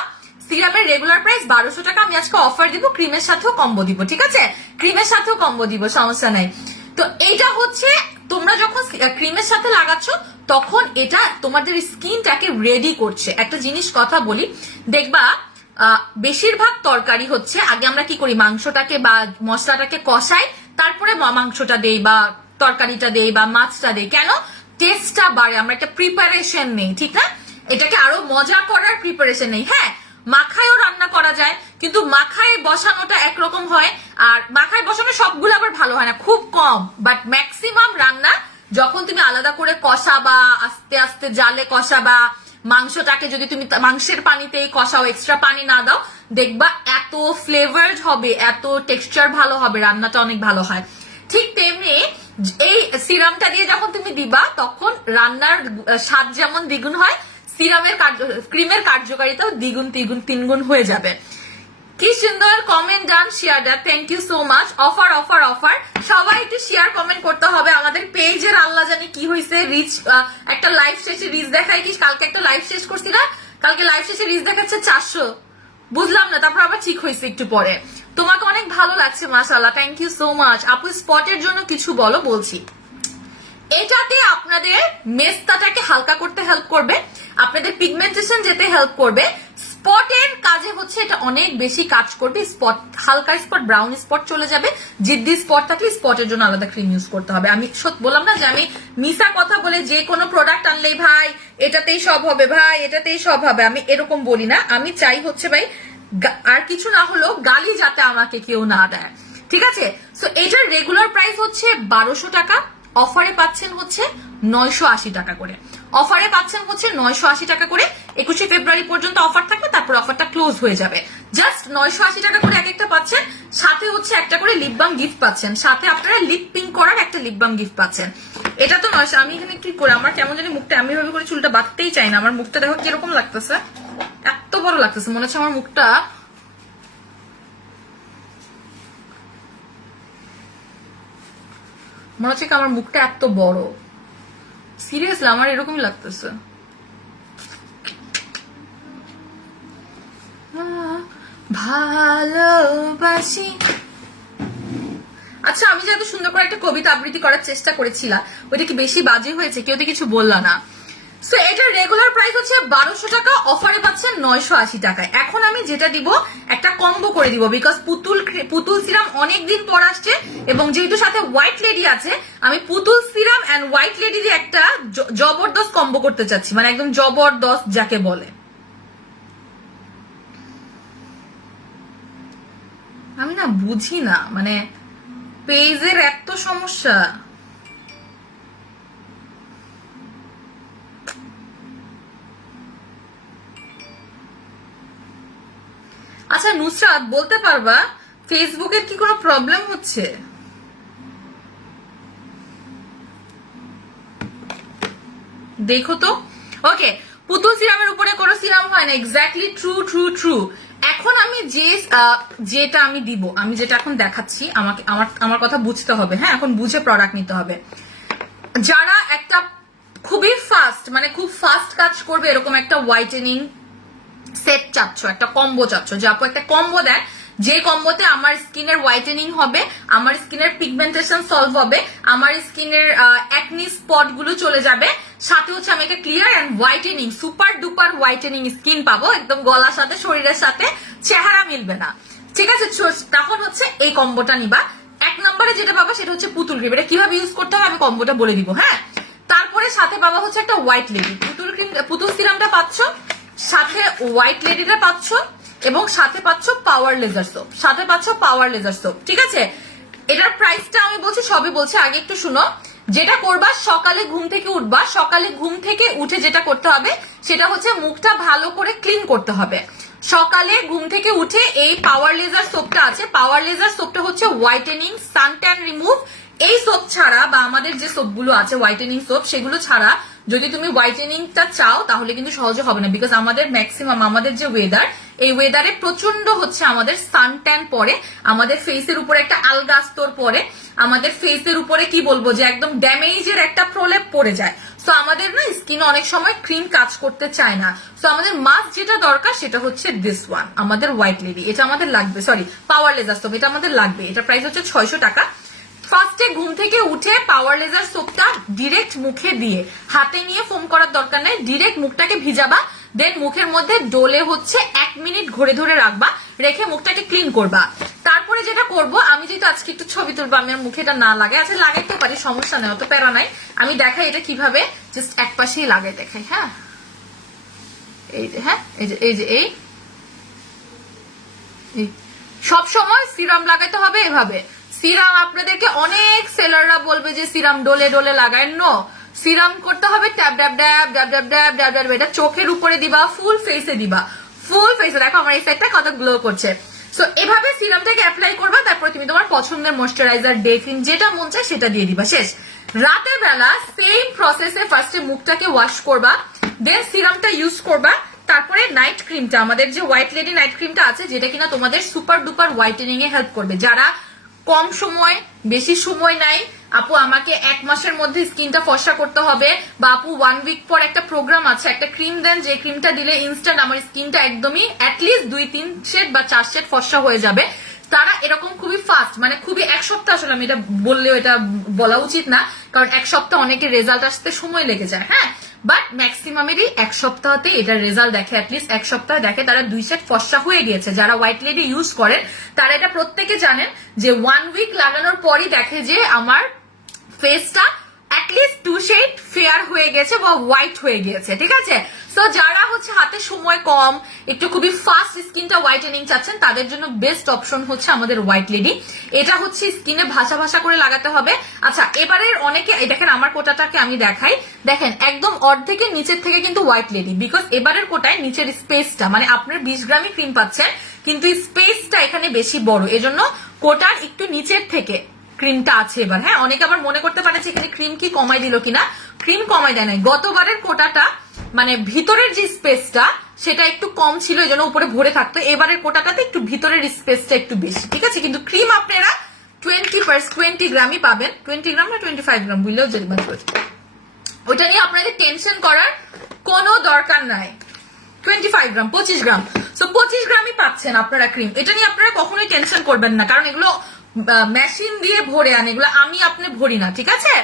সিরামের রেগুলার প্রাইস 1200 টাকা, আমি আজকে অফার দিব, ক্রিমের সাথেও কম্বো দিব, ঠিক আছে? ক্রিমের সাথেও কম্বো দিব, সমস্যা নাই। তো এইটা হচ্ছে তোমরা যখন ক্রিমের সাথে লাগাচ্ছ তখন এটা তোমাদের স্কিনটাকে রেডি করছে। একটা জিনিস কথা বলি, দেখবা বেশিরভাগ তরকারি হচ্ছে আগে আমরা কি করি, মাংসটাকে বা মশলাটাকে কষাই, তারপরে মাংসটা দেই বা তরকারিটা দেই বা মাছটা দেই। কেন? টেস্টটা বাড়ে, আমরা একটা প্রিপারেশন নেই, ঠিক না? এটাকে আরো মজা করার প্রিপারেশন নেই। হ্যাঁ মাখায়ও রান্না করা যায়, কিন্তু মাখায় বসানোটা একরকম হয়, আর মাখায় বসানো সবগুলো আবার ভালো হয় না, খুব কম। বাট ম্যাক্সিমাম রান্না যখন তুমি আলাদা করে কষাবা, আস্তে আস্তে জালে কষাবা, মাংসটাকে যদি তুমি মাংসের পানিতেই কষাও, এক্সট্রা পানি না দাও, দেখবা এত ফ্লেভারড হবে, এত টেক্সচার ভালো হবে, রান্নাটা অনেক ভালো হয়। ঠিক তেমনি এই সিরামটা দিয়ে যখন তুমি দিবা তখন রান্নার স্বাদ যেমন দ্বিগুণ হয়, সিরামের ক্রিমের কার্যকারিতাও দ্বিগুণ, তিনগুণ, 3 গুণ হয়ে যাবে। কি সুন্দর comment, done, share, done, thank you so much. Offer offer offer, সবাই একটু শেয়ার কমেন্ট করতে হবে। আমাদের পেজের আল্লাহ জানি কি হয়েছে, রিচ একটা লাইভ শেষে রিচ দেখায় কি, কালকে একটা লাইভ শেষ করছি না, কালকে লাইভ শেষে রিচ দেখাচ্ছে 400, বুঝলাম না, তারপর আবার ঠিক হয়েছে একটু পরে। তোমাকে অনেক ভালো লাগছে মাশাআল্লাহ, থ্যাংক ইউ সো মাচ আপু। স্পটের জন্য কিছু বলো, বলছি। এটাতে আপনাদের মেস্তাটাকে হালকা করতে হেল্প করবে, আপনাদের পিগমেন্টেশন যেতে হেল্প করবে, স্পটের কাজে হচ্ছে এটা অনেক বেশি কাজ করবে। স্পট, হালকা স্পট, ব্রাউন স্পট চলে যাবে। জিদ্দি স্পট থাকলে স্পটের জন্য আলাদা ক্রিম ইউজ করতে হবে। আমি সত্যি বললাম না যে আমি মিশা কথা বলে যে কোনো প্রোডাক্ট আনলেই ভাই এটাতেই সব হবে, ভাই এটাতেই সব হবে, আমি এরকম বলি না। আমি চাই হচ্ছে ভাই আর কিছু না হলেও গালি যাতে আমাকে কেউ না দেয়, ঠিক আছে? সো এটার রেগুলার প্রাইস হচ্ছে 1200 টাকা, অফারে পাচ্ছেন হচ্ছে 980 টাকা করে, অফারে পাচ্ছেন হচ্ছে 980 টাকা করে। 21শে ফেব্রুয়ারি পর্যন্ত অফার থাকবে, তারপর অফারটা ক্লোজ হয়ে যাবে। জাস্ট 980 টাকা করে এক একটা পাচ্ছেন, সাথে হচ্ছে একটা করে লিপ বাম গিফট পাচ্ছেন, সাথে আপনারা লিপ পিঙ্ক করার একটা লিপ বাম গিফট পাচ্ছেন। এটা তো 900। আমি এখানে একটু করে, আমার কেমন জানি মুখটা, আমি ভাবে করে চুলটা বাঁধতেই চাই না, আমার মুখটা দেখো কিরকম লাগতেছে, এত বড় লাগতেছে, মনে হচ্ছে আমার মুখটা মনে হচ্ছে আমার মুখটা এত বড়, সিরিয়াসলি আমার এরকমই লাগতেছে। ভালোবাসি। আচ্ছা আমি যে এত সুন্দর করে একটা কবিতা আবৃত্তি করার চেষ্টা করেছিলাম, ওইটা কি বেশি বাজে হয়েছে? কেউ তো কিছু বললা না। সো এটার রেগুলার প্রাইস হচ্ছে 1200 টাকা, অফারে পাচ্ছেন 980 টাকায়। এখন আমি যেটা দিব একটা কম্বো করে দিব, বিকজ পুতুল সিরাম অনেকদিন পর আসছে, এবং যেহেতু সাথে হোয়াইট লেডি আছে, আমি পুতুল সিরাম এন্ড হোয়াইট লেডি দিয়ে একটা জবরদস্ত কম্বো করতে চাচ্ছি, মানে একদম জবরদস্ত যাকে বলে। আমি না বুঝি না, মানে পেজের এত সমস্যা। আচ্ছা নুসরাত বলতে পারবা ফেসবুকের কি কোনো প্রবলেম হচ্ছে? দেখো তো। ওকে, পুতুল সিরামের উপরে কোনো সিরাম হয় না, এক্স্যাক্টলি ট্রু ট্রু ট্রু। এখন আমি যেটা আমি দিব, আমি যেটা এখন দেখাচ্ছি, আমাকে আমার কথা বুঝতে হবে, হ্যাঁ, এখন বুঝে প্রোডাক্ট নিতে হবে। যারা একটা খুবই ফাস্ট, মানে খুব ফাস্ট কাজ করবে এরকম একটা হোয়াইটেনিং সেট চাচ্ছ, একটা কম্বো চাচ্ছ, যে আপু একটা কম্বো দেন, যে কম্বোতে আমার স্কিনের হোয়াইটেনিং হবে, আমার স্কিনের পিগমেন্টেশন সলভ হবে, আমার স্কিনের অ্যাকনি স্পট গুলো চলে যাবে, সাথে হচ্ছে আমি একটা clear and whitening, super duper whitening skin পাবো, একদম গলার সাথে শরীরের সাথে চেহারা মিলবে না, ঠিক আছে? তখন হচ্ছে এই কম্বোটা নিবা। এক নম্বরে যেটা পাবা সেটা হচ্ছে পুতুল ক্রিম। এটা কিভাবে ইউজ করতে হবে আমি কম্বোটা বলে দিব, হ্যাঁ। তারপরে সাথে পাবা হচ্ছে একটা হোয়াইট লেডি, পুতুল সিরামটা পাচ্ছ, সাথে হোয়াইট লেডিটা পাচ্ছ, এবং সাথে পাচ্ছ পাওয়ার লেজার সোপ, ঠিক আছে? এটার প্রাইসটা আমি বলছি, সবই বলছি, আগে একটু শুনো। যেটা করবা, সকালে ঘুম থেকে উঠবা, সকালে ঘুম থেকে উঠে যেটা করতে হবে সেটা হচ্ছে মুখটা ভালো করে ক্লিন করতে হবে। সকালে ঘুম থেকে উঠে এই পাওয়ার লেজার সোপটা আছে, পাওয়ার লেজার সোপটা হচ্ছে হোয়াইটেনিং, সানট্যান রিমুভ। এই সোপ ছাড়া বা আমাদের যে সোপগুলো আছে হোয়াইটেনিং সোপ, সেগুলো ছাড়া যদি তুমি হোয়াইটেনিংটা চাও তাহলে কিন্তু সহজে হবে না, বিকজ আমাদের ম্যাক্সিমাম আমাদের যে ওয়েদার, এই ওয়েদারে প্রচন্ড হচ্ছে আমাদের সানট্যান পড়ে, আমাদের ফেসের উপরে একটা আলগা স্তর পড়ে, আমাদের ফেসের উপরে কি বলবো যে একদম ড্যামেজের একটা প্রলেপ পড়ে যায়। সো আমাদের না স্কিনে অনেক সময় ক্রিম কাজ করতে চায় না। সো আমাদের মাস্ক যেটা দরকার সেটা হচ্ছে দিস ওয়ান, আমাদের হোয়াইট লেডি, এটা আমাদের লাগবে, সরি পাওয়ার লেজার সোপ, এটা আমাদের লাগবে। এটা প্রাইস হচ্ছে 600 টাকা। ফার্স্টে ঘুম থেকে উঠে পাওয়ার লেজার সোপটা ডিরেক্ট মুখে দিয়ে, হাতে নিয়ে ফোম করার দরকার নেই, ডিরেক্ট মুখটাকে ভিজাবা, দেন মুখের মধ্যে ডোলে হচ্ছে 1 মিনিট ঘুরে ধরে রাখবা, রেখে মুখটাকে ক্লিন করবা। তারপরে যেটা করব, আমি যেহেতু আজকে একটু ছবি তুলবো, আমি আর মুখে এটা না লাগাই, আচ্ছা লাগাইতে পারি, সমস্যা নেই, অত প্যারা নাই। আমি দেখাই এটা কিভাবে, জাস্ট এক পাশেই লাগাই দেখাই, হ্যাঁ, এই যে, হ্যাঁ, এই সব সময় সিরাম লাগাইতে হবে এভাবে। সিরাম আপনাদেরকে অনেক সেলাররা বলবে যে সিরাম ডোলে ডোলে লাগায়, নো, সিরাম করতে হবে ট্যাপ ড্যাব ড্যাব ড্যাব ড্যাব ড্যাব ড্যাব ড্যাব, এটা চোখের উপরে দিবা, ফুল ফেসে দিবা, ফুল ফেসে। দেখো আমার এই সাইডটা কত গ্লো করছে। সো এভাবে সিরামটাকে অ্যাপ্লাই করবা, তারপর তুমি তোমার পছন্দের ময়েশ্চারাইজার, ডে ক্রিম, যেটা মন চায় সেটা দিয়ে দিবা, শেষ। রাতের বেলা সেম প্রসেসে ফার্স্টে মুখটাকে ওয়াশ করবা, দেন সিরামটা ইউজ করবা, তারপরে নাইট ক্রিমটা, আমাদের যে হোয়াইট লেডি নাইট ক্রিমটা আছে, যেটা কিনা তোমাদের সুপার ডুপার হোয়াইটেনিং এ হেল্প করবে। যারা কম সময়, বেশি সময় নাই, আপু আমাকে 1 মাসের মধ্যে স্কিনটা ফর্সা করতে হবে, বা আপু 1 উইক পর একটা প্রোগ্রাম আছে, একটা ক্রিম দেন যে ক্রিমটা দিলে ইনস্ট্যান্ট আমার স্কিনটা একদমই অ্যাটলিস্ট 2-3 শেড বা 4 শেড ফর্সা হয়ে যাবে, তারা এরকম খুবই ফাস্ট, মানে খুবই 1 সপ্তাহ, আসলে আমি এটা বললেও এটা বলা উচিত না, কারণ 1 সপ্তাহ অনেকের রেজাল্ট আসতে সময় লেগে যায়, হ্যাঁ, বাট ম্যাক্সিমামেরই 1 সপ্তাহতে এটার রেজাল্ট দেখে, অ্যাটলিস্ট 1 সপ্তাহ দেখে তারা 2 সেট ফর্সা হয়ে গিয়েছে। যারা হোয়াইট লেডি ইউজ করেন তারা এটা প্রত্যেকে জানেন যে 1 উইক লাগানোর পরই দেখে যে আমার ফেসটা অ্যাটলিস্ট 2 শেড ফেয়ার হয়ে গেছে বা হোয়াইট হয়ে গিয়েছে, ঠিক আছে? সো যারা হচ্ছে হাতে সময় কম, একটু খুবই ফাস্ট স্কিনটা হোয়াইটেনিং চাচ্ছেন, তাদের জন্য বেস্ট অপশন হচ্ছে আমাদের হোয়াইট লেডি। এটা হচ্ছে স্কিনে ভাসা ভাসা করে লাগাতে হবে। আচ্ছা, এবারের অনেকে, দেখেন আমার কোটাটাকে আমি দেখাই, দেখেন একদম অর্ধেকের নিচের থেকে কিন্তু হোয়াইট লেডি, বিকজ এবারের কোটায় নিচের স্পেসটা, মানে আপনার 20 গ্রামই ক্রিম পাচ্ছেন, কিন্তু স্পেসটা এখানে বেশি বড়, এজন্য কোটার একটু নিচের থেকে ক্রিমটা আছে এবার, হ্যাঁ। অনেকে আবার মনে করতে পারে যে এখানে ক্রিম কি কমাই দিল কিনা, ক্রিম কমাই দেয় নাই, গতবারের কোটাটা মানে ভিতরের যে স্পেসটা সেটা একটু কম ছিল, এই জন্য উপরে ভরে থাকতো, এবারের কোটাটাতে একটু ভিতরের স্পেসটা একটু বেশি, ঠিক আছে? কিন্তু ক্রিম আপনারা 20 গ্রামই পাবেন, 20 গ্রাম না 25 গ্রাম বুঝলেও যদি ওইটা নিয়ে আপনাদের টেনশন করার কোনো দরকার নাই। 25 গ্রাম, 25 গ্রাম, সো 25 গ্রামই পাচ্ছেন আপনারা ক্রিম। এটা নিয়ে আপনারা কখনোই টেনশন করবেন না, কারণ এগুলো মেশিন দিয়ে ভরে আনে, এগুলো আমি আপনি ভরি না, ঠিক আছে?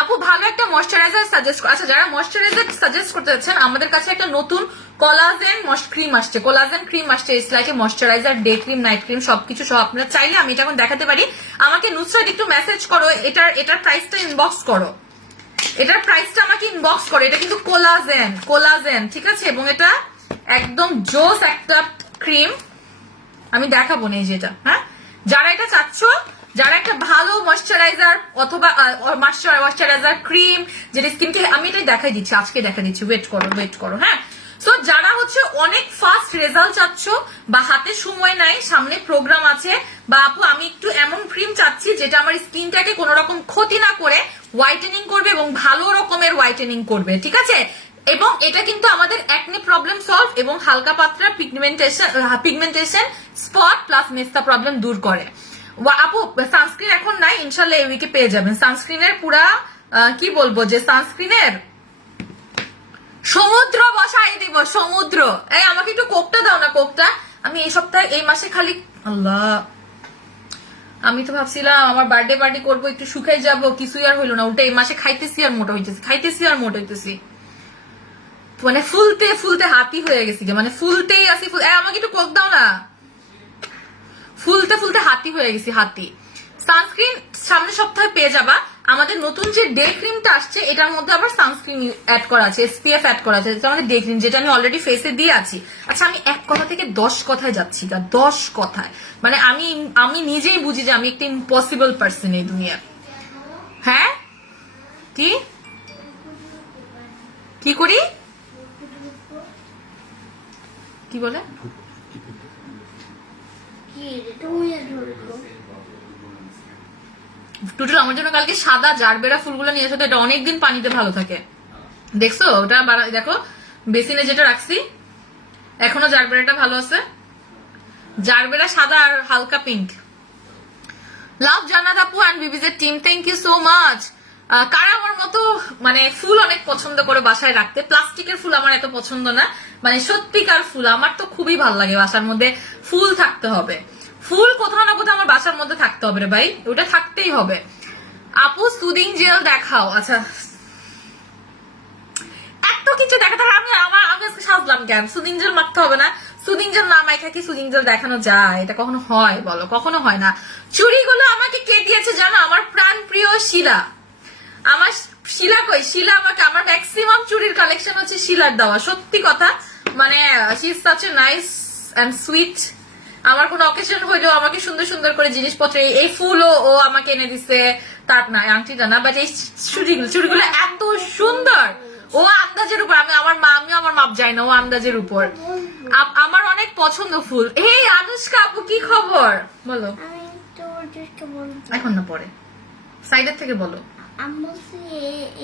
আপু ভালো একটা ময়েশ্চারাইজার সাজেস্ট, আচ্ছা যারা ময়েশ্চারাইজার সাজেস্ট করতে যাচ্ছেন, আমাদের কাছে একটা নতুন কোলাজেন ক্রিম আসছে, কোলাজেন ক্রিম আসছে, it's like a moisturiser, day cream, night cream, সবকিছু সহ আপনারা চাইলে আমি এটা এখন দেখাতে পারি। আমাকে নুসরাত একটু মেসেজ করো, এটার প্রাইসটা ইনবক্স করো, এটার প্রাইসটা আমাকে ইনবক্স করো। এটা কিন্তু কোলাজেন, ঠিক আছে? এবং এটা একদম জোস একটা ক্রিম, আমি দেখাবো না এই যেটা, হ্যাঁ। যারা এটা চাচ্ছ, যারা একটা ভালো ময়েশ্চারাইজার অথবা ময়েশ্চারাইজার ক্রিম যেটা স্কিনকে, আমি এটাই দেখাই দিচ্ছি, আজকে দেখা দিচ্ছি, ওয়েট করো, হ্যাঁ। সো যারা হচ্ছে অনেক ফাস্ট রেজাল্ট চাচ্ছ বা হাতে সময় নাই, সামনে প্রোগ্রাম আছে, বা আপু আমি একটু এমন ক্রিম চাচ্ছি যেটা আমার স্কিনটাকে কোনো রকম ক্ষতি না করে হোয়াইটেনিং করবে এবং ভালো রকমের হোয়াইটেনিং করবে, ঠিক আছে? এবং এটা কিন্তু আমাদের একনি প্রবলেম সলভ এবং হালকা পাতলা পিগমেন্টেশন স্পট প্লাস মেস্তা প্রবলেম দূর করে। আপু সানস্ক্রিন এখন নাই, ইনশাল্লাহ এই উইকে পেয়ে যাবেন। সানস্ক্রিনের পুরা কি বলবো যে সানস্ক্রিনের সমুদ্র বসাই দিব, সমুদ্র। এই আমাকে একটু কোকটা দাও না, কোকটা। আমি এই সপ্তাহে এই মাসে খালি আল্লাহ, আমি তো ভাবছিলাম আমার বার্থডে পার্টি করবো, একটু শুকাই যাবো, কিছুই আর হইলো না। উল্টে এই মাসে খাইতেছি আর মোটা হইতেছি, খাইতেছি আর মোটা হইতেছি, মানে ফুলতে ফুলতে হাতি হয়ে গেছি, মানে ফুলতেই আসি। আমাকে একটু কোক দাও না, ফুলতে ফুলতে হাতি হয়ে গেছি, হাতি। সানস্ক্রিন সামনের সপ্তাহে পেয়ে যাবা। আমাদের নতুন যে ডে ক্রিমটা আসছে এটার মধ্যে আবার সানস্ক্রিন অ্যাড করা আছে, SPF অ্যাড করা আছে, আমাদের ডে ক্রিম যেটা আমি অলরেডি ফেসে দিয়ে আছি। আচ্ছা আমি এক কথা থেকে 10 কথায় যাচ্ছি, 10 কথায়, মানে আমি নিজেই বুঝি যে আমি একটা ইম্পসিবল পার্সন এই দুনিয়া। হ্যাঁ কি কি করি, কি বলে টুটুল আমার জন্য কালকে সাদা জারবেরা ফুলগুলো নিয়ে এসে, এটা অনেকদিন পানিতে ভালো থাকে, দেখছো? ওটা দেখো বেসিনে যেটা রাখছি, এখনো জারবেরাটা ভালো আছে, জারবেরা সাদা আর হালকা পিঙ্ক। লাভ জান্নাত আপু এন্ড বিবিজের team, thank you so much. কারা আমার মতো মানে ফুল অনেক পছন্দ করে বাসায় রাখতে? প্লাস্টিকের ফুল আমার এত পছন্দ না, মানে সত্যিকার ফুল আমার তো খুবই ভালো লাগে। বাসার মধ্যে ফুল থাকতে হবে, ফুল কোথাও না কোথাও আমার বাসার মধ্যে থাকতে হবে রে ভাই, ওটা থাকতেই হবে। আপু সুদিং জেল দেখাও। আচ্ছা এত কিছু দেখাতে আমি আজকে সাজলাম কেন? সুদিং জেল মাখতে হবে না? সুদিং জেল না মাইখা কি সুদিং জেল দেখানো যায়? এটা কখনো হয় বলো? কখনো হয় না। চুড়িগুলো আমাকে কে দিয়েছে জানো? আমার প্রাণ প্রিয় শিলা। আমার শিলা কই? শিলা আমাকে, আমার ম্যাক্সিমাম চুড়ির কালেকশন হচ্ছে শিলার দেওয়া, সত্যি কথা। মানে she is such a nice and sweet. আমার কোনো অকেশন হইলেও আমাকে সুন্দর সুন্দর করে জিনিসপত্র, এই ফুলও ও আমাকে এনে দিছে। তার না আংটিটা না, বাট এই চুড়িগুলো এত সুন্দর। ও আন্দাজের উপর, আমিও আমার মাপ যাই না, ও আন্দাজের উপর। আমার অনেক পছন্দ ফুল। এই আনুষ্কা আপু কি খবর বলো? এখন না পরে, সাইডের থেকে বলো।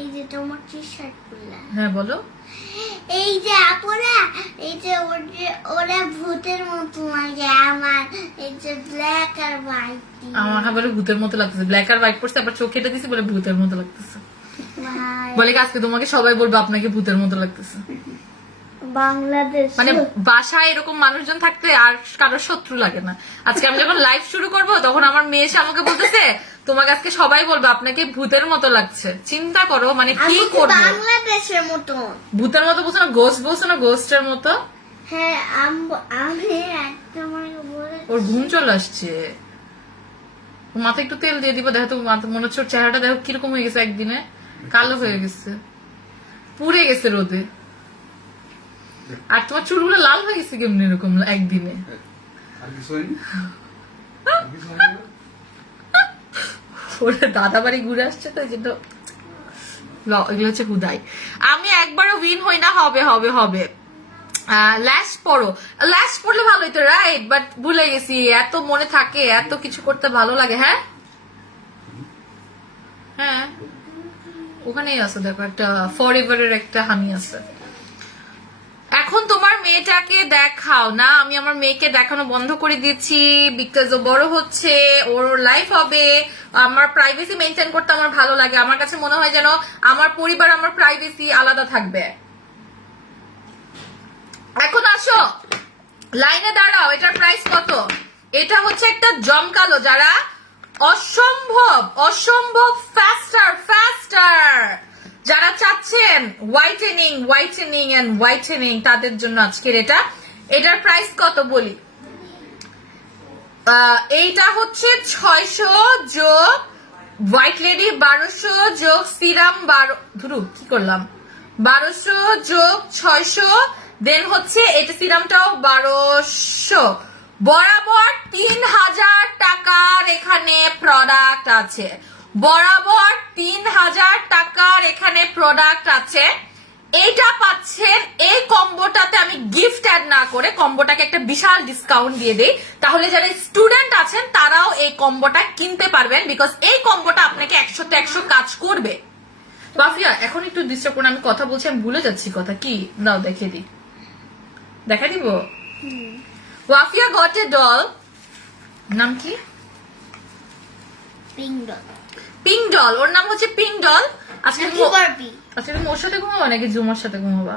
এই যে তোমার টি-শার্ট পরলা, হ্যাঁ বলো। এই যে আপুরা, এই যে ওরা ভূতের মতো লাগে আমার, এই যে ব্ল্যাক আর হোয়াইট। আমার বলে ভূতের মতো লাগতেছে, ব্ল্যাক আর হোয়াইট পরছে, আবার চোখ কেটে দিছি বলে ভূতের মতো লাগতেছে। বলে আজকে তোমাকে সবাই বলবো আপনাকে ভূতের মতো লাগতেছে। বাংলাদেশ মানে বাসায় এরকম মানুষজন থাকতে আর কারোর শত্রু লাগে না। আজকে আমি যখন লাইভ শুরু করব তখন আমার মেয়ে এসে আমাকে বলতেছে তোমাকে আজকে সবাই বলবো আপনাকে ভূতের মতো লাগছে। চিন্তা করো মানে কি করবো? বাংলাদেশের মতো ভূতের মতো বলছো না, গোস্ট বলছো না, গোস্টের মতো। হ্যাঁ আমি একদম ওর ঘুম চলে আসছে, মাথায় একটু তেল দিয়ে দিব। দেখো তো মনে হচ্ছে ওর চেহারাটা দেখো কিরকম হয়ে গেছে, একদিনে কালো হয়ে গেছে, পুড়ে গেছে রোদে। আর তোমার চুলগুলো লাল হয়ে গেছে কেমনি এরকম একদিনে? ওরা দাদা বাড়ি ঘুরে আসছে তো, যেটা এগুলো হচ্ছে হুদাই। আমি একবারও উইন হই না, হবে হবে হবে। ল্যাশ পরো, ল্যাশ পরলে ভালো হইতো রাইট, বাট ভুলে গেছি। এত মনে থাকে, এত কিছু করতে ভালো লাগে। হ্যাঁ হ্যাঁ ওখানেই আছে দেখো, একটা ফরএভারের একটা হানি আছে। এখন তোমার মেয়েটাকে দেখাও না। আমি আমার মেয়েকে দেখানো বন্ধ করে দিয়েছি, বিকজ ও বড় হচ্ছে, ওর লাইফ হবে। আমার প্রাইভেসি মেনটেন করতে আমার ভালো লাগে। আমার কাছে মনে হয় যেন আমার পরিবার, আমার প্রাইভেসি আলাদা থাকবে। এখন আসো লাইনে দাঁড়াও। এটার প্রাইস কত? এটা হচ্ছে একটা জমকালো, যারা অসম্ভব অসম্ভব ফাস্টার যারা চাচ্ছেন হোয়াইটেনিং তাদের জন্য আজকের এটার প্রাইস কত বলি। এইটা হচ্ছে 600 যোগ হোয়াইট লেডি 1200 যোগ সিরাম 12, কি করলাম, 1200 যোগ 600, দেন হচ্ছে এটা সিরামটাও 1200, বরাবর 3000 টাকার এখানে প্রোডাক্ট আছে। বরাবর 3000 টাকার এখানে প্রোডাক্ট আছে। এইটা পাচ্ছেন। এই কম্বোটাতে আমি গিফট অ্যাড না করে কম্বোটাকে একটা বিশাল ডিসকাউন্ট দিয়ে দেই, তাহলে যারা স্টুডেন্ট আছেন তারাও এই কম্বোটা কিনতে পারবেন, বিকজ এই কম্বোটা আপনাকে 100তে 100 কাজ করবে। ওয়াফিয়া এখন একটু ডিস্টার্ব করুন, আমি কথা বলছি, আমি ভুলে যাচ্ছি কথা। কি দাও দেখে দিই, দেখা দিব। ওয়াফিয়া গট এ ডল, নাম কি? Pink doll. পিঙ্ক ডল, ওর নাম হচ্ছে পিঙ্ক ডল। আজকে বারবি। আচ্ছা তুমি ওর সাথে ঘুমাবা নাকি জুমার সাথে ঘুমাবা?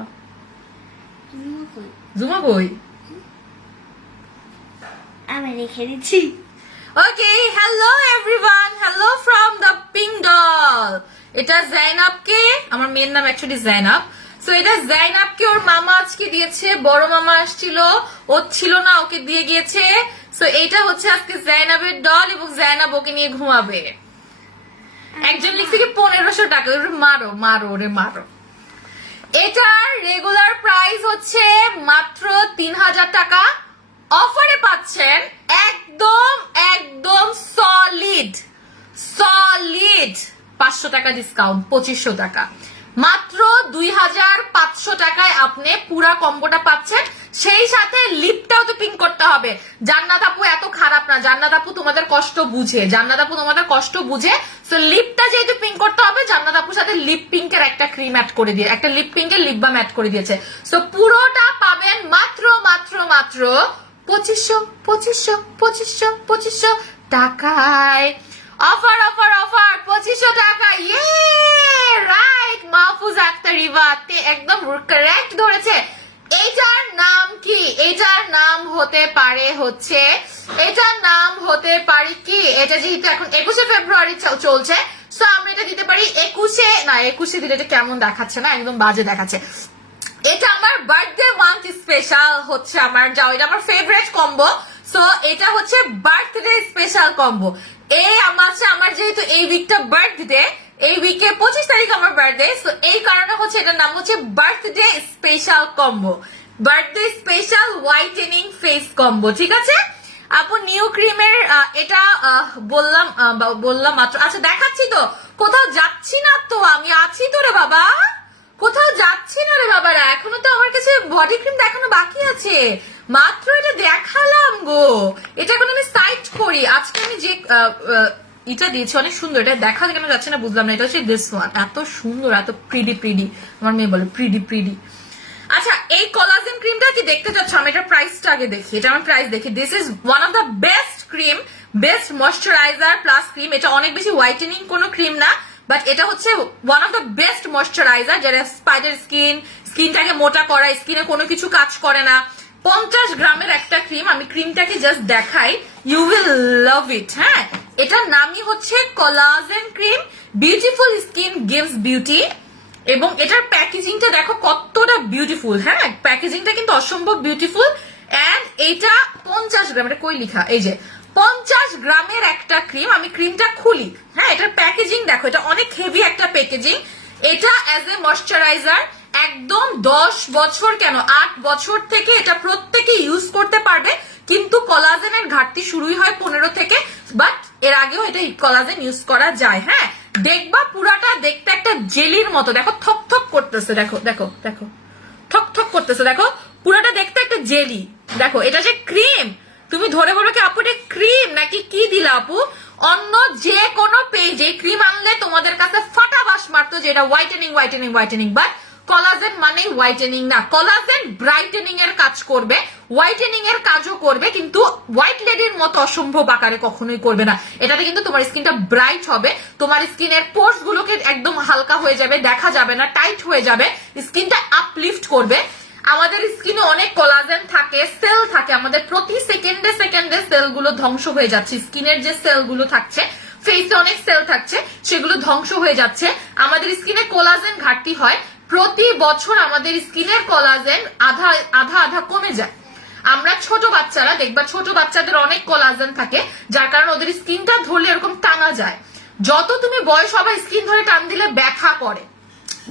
কই? জুমা কই? আমি রেখে দিচ্ছি। Okay, hello everyone, hello from the pink doll. এটা জাইনাবকে, আমার মেয়ের নাম অ্যাকচুয়ালি জাইনাব। সো এটা জাইনাবকে ওর মামা আজকে দিয়েছে, বড় মামা আসছিল, ও ছিল না, ওকে দিয়ে গিয়েছে। সো এইটা হচ্ছে আজকে জাইনাবের ডল এবং জাইনাব ওকে নিয়ে ঘুমাবে। একজন লিখছে কি 1500 টাকা, ওরে মারো মারো ওরে মারো। এটার রেগুলার প্রাইস হচ্ছে মাত্র 3000 টাকা, অফারে পাচ্ছেন একদম একদম সলিড সলিড 500 টাকা ডিসকাউন্ট, 2500 টাকা, মাত্র 2500 টাকায় আপনি পুরা কম্বোটা পাচ্ছেন। সেই সাথে লিপটাও তো পিঙ্ক করতে হবে। জান্নাত আপু এত খারাপ না, জান্নাত আপু তোমাদের কষ্ট বুঝে, জান্নাত আপু তোমাদের কষ্ট বুঝে। সো লিপটা যেহেতু পিঙ্ক করতে হবে, জান্নাত আপুর সাথে লিপ পিঙ্কের একটা ক্রিম অ্যাড করে দিয়ে, একটা লিপ পিঙ্কের লিপ বাম অ্যাড করে দিয়েছে। সো পুরোটা পাবেন মাত্র মাত্র মাত্র 2500 টাকায়। অফার অফার অফার 2500 টাকা। ইয়ে রাইট, মাহফুজ আক্তার রিবা একদম কারেক্ট ধরেছে। এটার নাম কি? এটার নাম হতে পারে হচ্ছে, এটার নাম হতে পারে কি, এটা যেহেতু এখন 21শে ফেব্রুয়ারি চলছে, সো আমরা এটা দিতে পারি 21শে, না 21শে দিলে এটা কেমন দেখাচ্ছে না, একদম বাজে দেখাচ্ছে। এটা আমার বার্থডে মান্থ স্পেশাল হচ্ছে আমার, যাও এটা আমার ফেভারিট কম্বো। সো এটা হচ্ছে বার্থডে স্পেশাল কম্বো। এই আমার যেহেতু এই উইকটা বার্থডে, এই উইকে 25 তারিখ আমার বার্থডে, সো এই কারণে হচ্ছে এটার নাম হচ্ছে birthday special combo, birthday special whitening face combo. ঠিক আছে আপু, নিউ ক্রিমের এটা বললাম মাত্র। আচ্ছা দেখাচ্ছি তো, কোথাও যাচ্ছি না তো, আমি আছি তো রে বাবা, কোথাও যাচ্ছি না রে বাবারা, এখনো তো আমার কাছে বডি ক্রিম দেখানো বাকি আছে, মাত্র এটা দেখালাম গো। এটা এখন আমি সাইট করি। আজকে আমি যে এটা দিয়েছি অনেক সুন্দর, এটা দেখা কেন যাচ্ছে না বুঝলাম না। এটা হচ্ছে দিস ওয়ান, এত সুন্দর, এত প্রিডি, আমার মেয়ে বলে প্রিডি। আচ্ছা এই কোলাজেন ক্রিমটা কি দেখতে চাচ্ছ? আমি এটার প্রাইসটা আগে দেখি, এটা আমার প্রাইস দেখি। This is one of the best cream, best moisturiser plus cream. এটা অনেক বেশি হোয়াইটেনিং কোনো ক্রিম না, বাট এটা হচ্ছে one of the best moisturiser, যেটা স্পাইডার স্কিনটাকে মোটা করা, স্কিনে কোনো কিছু কাজ করে না। 50 গ্রামের একটা ক্রিম, আমি ক্রিমটাকে জাস্ট দেখাই, ইউ উইল লাভ ইট। হ্যাঁ, এটার নামই হচ্ছে collagen cream, beautiful skin gives beauty. এবং এটার প্যাকেজিংটা দেখো কতটা বিউটিফুল। হ্যাঁ, প্যাকেজিংটা কিন্তু অসম্ভব বিউটিফুল। এন্ড এটা 50 গ্রাম, এটা কই লিখা, এই যে 50 গ্রামের একটা ক্রিম। আমি ক্রিমটা খুলি, হ্যাঁ এটার প্যাকেজিং দেখো, এটা অনেক হেভি একটা প্যাকেজিং। এটা অ্যাজ এ ময়শ্চারাইজার একদম 10 বছর কেন 8 বছর থেকে এটা প্রত্যেকে ইউজ করতে পারবে, কিন্তু কোলাজেনের ঘাটতি শুরুই হয় 15 থেকে, বাট এর আগেও এটা কোলাজেন ইউজ করা যায়। হ্যাঁ, দেখবা পুরাটা দেখতে একটা জেলির মতো, দেখো থক থক করতেছে, দেখো দেখো দেখো থক থক করতেছে, দেখো পুরাটা দেখতে একটা জেলি। দেখো এটা যে ক্রিম, তুমি ধরে বলো কি আপু এটা ক্রিম নাকি কি দিলা আপু? অন্য যে কোনো পেজে ক্রিম আনলে তোমাদের কাছে ফাটা বাস মারতো যে এটা হোয়াইটেনিং, বাট কোলাজেন মানে হোয়াইটেনিং না, কোলাজেন ব্রাইটেনিং এর কাজ করবে, হোয়াইটেনিং এর কাজও করবে, কিন্তু হোয়াইট লেডির মতো অসম্ভব আকারে কখনোই করবে না। এটাতে কিন্তু তোমার স্কিনটা ব্রাইট হবে, তোমার স্কিনের পোর্স গুলোকে একদম হালকা হয়ে যাবে, দেখা যাবে না, টাইট হয়ে যাবে, স্কিনটা আপলিফট করবে। আমাদের স্কিনে অনেক কোলাজেন থাকে, সেল থাকে, আমাদের প্রতি সেকেন্ডে সেলগুলো ধ্বংস হয়ে যাচ্ছে, স্কিনের যে সেলগুলো থাকছে, ফেসে অনেক সেল থাকছে, সেগুলো ধ্বংস হয়ে যাচ্ছে। আমাদের স্কিনে কোলাজেন ঘাটতি হয়, প্রতি বছর আমাদের স্কিনের কোলাজেন আধা কমে যায়। আমরা ছোট বাচ্চারা দেখবা, ছোট বাচ্চাদের অনেক কোলাজেন থাকে, যার কারণে ওদের স্কিনটা ধরলে এরকম টানা যায়। যত তুমি বয়স হবে স্কিন ধরে টান দিলে ব্যথা করে,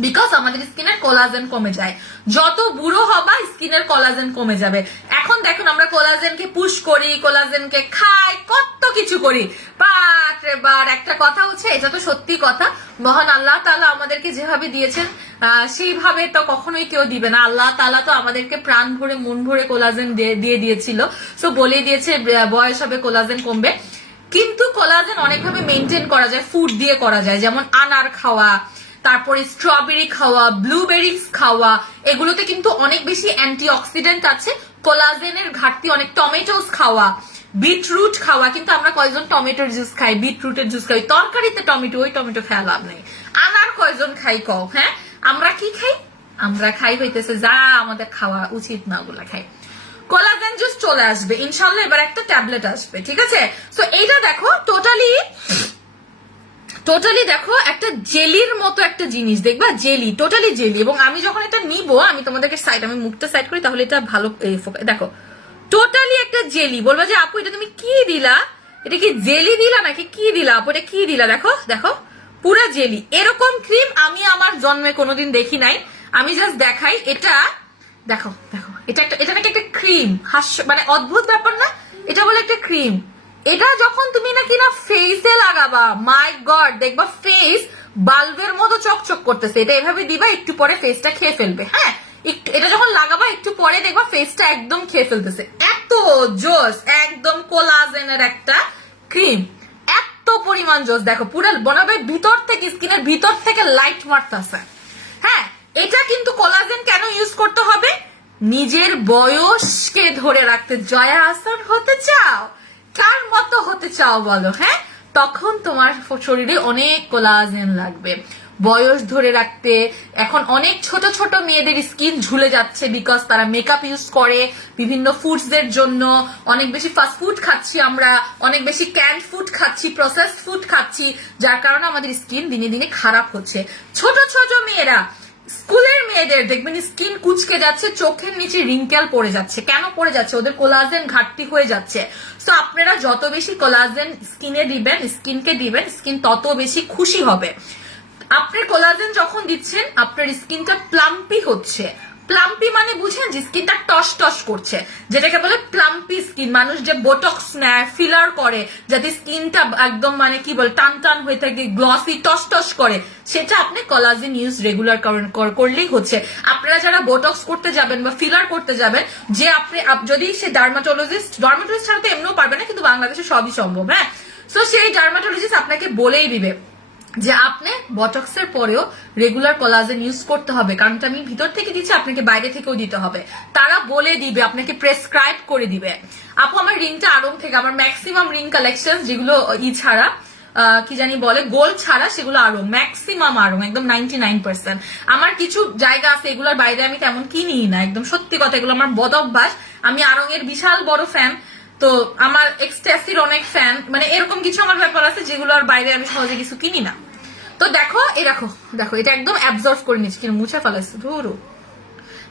বিকজ আমাদের স্কিনের কোলাজেন কমে যায়, যত বুড়ো হবা স্কিনের কোলাজেন কমে যাবে। এখন দেখুন আমরা কোলাজেনকে পুশ করি, কোলাজেনকে খাই, কত কিছু করি, বার একটা কথা হচ্ছে, এটা তো সত্যি কথা, মহান আল্লাহ তাআলা আমাদেরকে যেভাবে দিয়েছেন সেইভাবে তো কখনোই কেউ দিবে না। আল্লাহ তাআলা তো আমাদেরকে প্রাণ ভরে মন ভরে কোলাজেন দিয়ে দিয়েছিল, সো বলে দিয়েছে বয়স হবে কোলাজেন কমবে। কিন্তু কোলাজেন অনেকভাবে মেনটেন করা যায়, ফুড দিয়ে করা যায়, যেমন আনার খাওয়া, তারপরে স্ট্রবেরি খাওয়া, ব্লুবেরিজ খাওয়া, এগুলোতে কিন্তু অনেক বেশি অ্যান্টিঅক্সিডেন্ট আছে, কোলাজেনের ঘাটতি অনেক, টমেটোস খাওয়া, বিটরুট খাওয়া, কিন্তু আমরা কয়জন টমেটোর জুস খাই, বিটরুটের জুস খাই, তরকারিতে টমেটো, ওই টমেটো খাওয়া লাভ নেই। আনার কয়জন খাই কও? হ্যাঁ, আমরা কি খাই? আমরা খাই হইতেছে যা আমাদের খাওয়া উচিত না ওগুলা খাই। কোলাজেন জুস চলে আসবে ইনশাল্লাহ, এবার একটা ট্যাবলেট আসবে, ঠিক আছে? সো এইটা দেখো টোটালি দেখো একটা জেলির মতো একটা জিনিস, দেখবা জেলি, টোটালি জেলি। এবং আমি যখন এটা নিব, আমি তোমাদেরকে আমি মুখটা সাইড করি, তাহলে এটা ভালো দেখো, টোটালি একটা জেলি। বলবা যে আপু এটা তুমি কি দিলা, এটা কি জেলি দিলা নাকি কি দিলা আপু, এটা কি দিলা? দেখো দেখো পুরা জেলি। এরকম ক্রিম আমি আমার জন্মে কোনোদিন দেখি নাই, আমি জাস্ট দেখাই। এটা দেখো দেখো, এটা নাকি একটা ক্রিম, মানে অদ্ভুত ব্যাপার না? এটা বলে একটা ক্রিম, এটা যখন তুমি নাকি না ফেসে লাগাবা, মাই গড, দেখবা ফেস বাল্বের মতো চকচক করতেছে। এটা এভাবে দিবা, একটু পরে ফেসটা খেয়ে ফেলবে। হ্যাঁ, একটু এটা যখন লাগাবা একটু পরে দেখবা ফেসটা একদম খেয়ে ফেলতেছে। এত জোস, একদম কোলাজেনের একটা ক্রিম, এত পরিমাণ জোস। দেখো পুরো বনাবে ভিতর থেকে, স্কিনের ভিতর থেকে লাইট মারতেছে। হ্যাঁ, এটা কিন্তু কোলাজেন কেন ইউজ করতে হবে? নিজের বয়সকে ধরে রাখতে। জয়া আহসান হতে চাও, কার মতো হতে চাও বলো? হ্যাঁ, তখন তোমার শরীরে অনেক কোলাজেন লাগবে বয়স ধরে রাখতে। এখন অনেক ছোট ছোট মেয়েদের স্কিন ঝুলে যাচ্ছে, বিকজ তারা মেকআপ ইউজ করে বিভিন্ন ফুডস এর জন্য। অনেক বেশি ফাস্ট ফুড খাচ্ছি আমরা, অনেক বেশি ক্যান্ড ফুড খাচ্ছি, প্রসেসড ফুড খাচ্ছি, যার কারণে আমাদের স্কিন দিনে দিনে খারাপ হচ্ছে। ছোট ছোট মেয়েরা, স্কুলের মেয়েদের দেখবেন স্কিন কুচকে যাচ্ছে, চোখের নিচে রিঙ্কেল পড়ে যাচ্ছে। কেন পড়ে যাচ্ছে? ওদের কোলাজেন ঘাটতি হয়ে যাচ্ছে। তো আপনারা যত বেশি কোলাজেন স্কিনে দিবেন, স্কিনকে দিবেন, স্কিন তত বেশি খুশি হবে। আপনার কোলাজেন যখন দিচ্ছেন আপনার স্কিনটা প্লাম্পি হচ্ছে। প্লাম্পি মানে বুঝেন, যে স্কিনটা টস টস করছে, যেটাকে বলে প্লাম্পি স্কিন। মানুষ যে বোটক্স নেয়, ফিলার করে, যাতে স্কিনটা একদম মানে কি বলে টান টান হয়ে থাকে, গ্লসি টস টস করে, সেটা আপনি কোলাজেন ইউজ রেগুলার করলেই হচ্ছে। আপনারা যারা বোটক্স করতে যাবেন বা ফিলার করতে যাবেন, যে আপনি যদি সে ডার্মাটোলজিস্ট ছাড়া তো এমনিও পারবে না, কিন্তু বাংলাদেশে সবই সম্ভব। হ্যাঁ, সো সেই ডার্মাটোলজিস্ট আপনাকে বলেই দিবে যে আপনি বটক্সের পরেও রেগুলার কোলাজেন ইউজ করতে হবে, কারণ আমি ভিতর থেকে দিচ্ছি, আপনাকে বাইরে থেকেও দিতে হবে। তারা বলে দিবে, আপনাকে প্রেসক্রাইব করে দিবে। আপু আমার রিংটা আরং থেকে, আমার ম্যাক্সিমাম রিং কালেকশন যেগুলো ছাড়া কি জানি বলে গোল্ড ছাড়া, সেগুলো আরং, ম্যাক্সিমাম আরং, একদম 99%। আমার কিছু জায়গা আছে এগুলোর বাইরে আমি তেমন কিনি না, একদম সত্যি কথা, এগুলো আমার বদ অভ্যাস। আমি আরং এর বিশাল বড় ফ্যান, তো আমার এক্সট্যাসির অনেক ফ্যান, মানে এরকম কিছু আমার ব্যাপার আছে যেগুলোর বাইরে আমি সহজে কিছু কিনি না। তো দেখো এই দেখো দেখো, এটা একদম অ্যাবজর্ব করে নিচ্ছি, কিন্তু মুছে ফেলাইছে ধরো।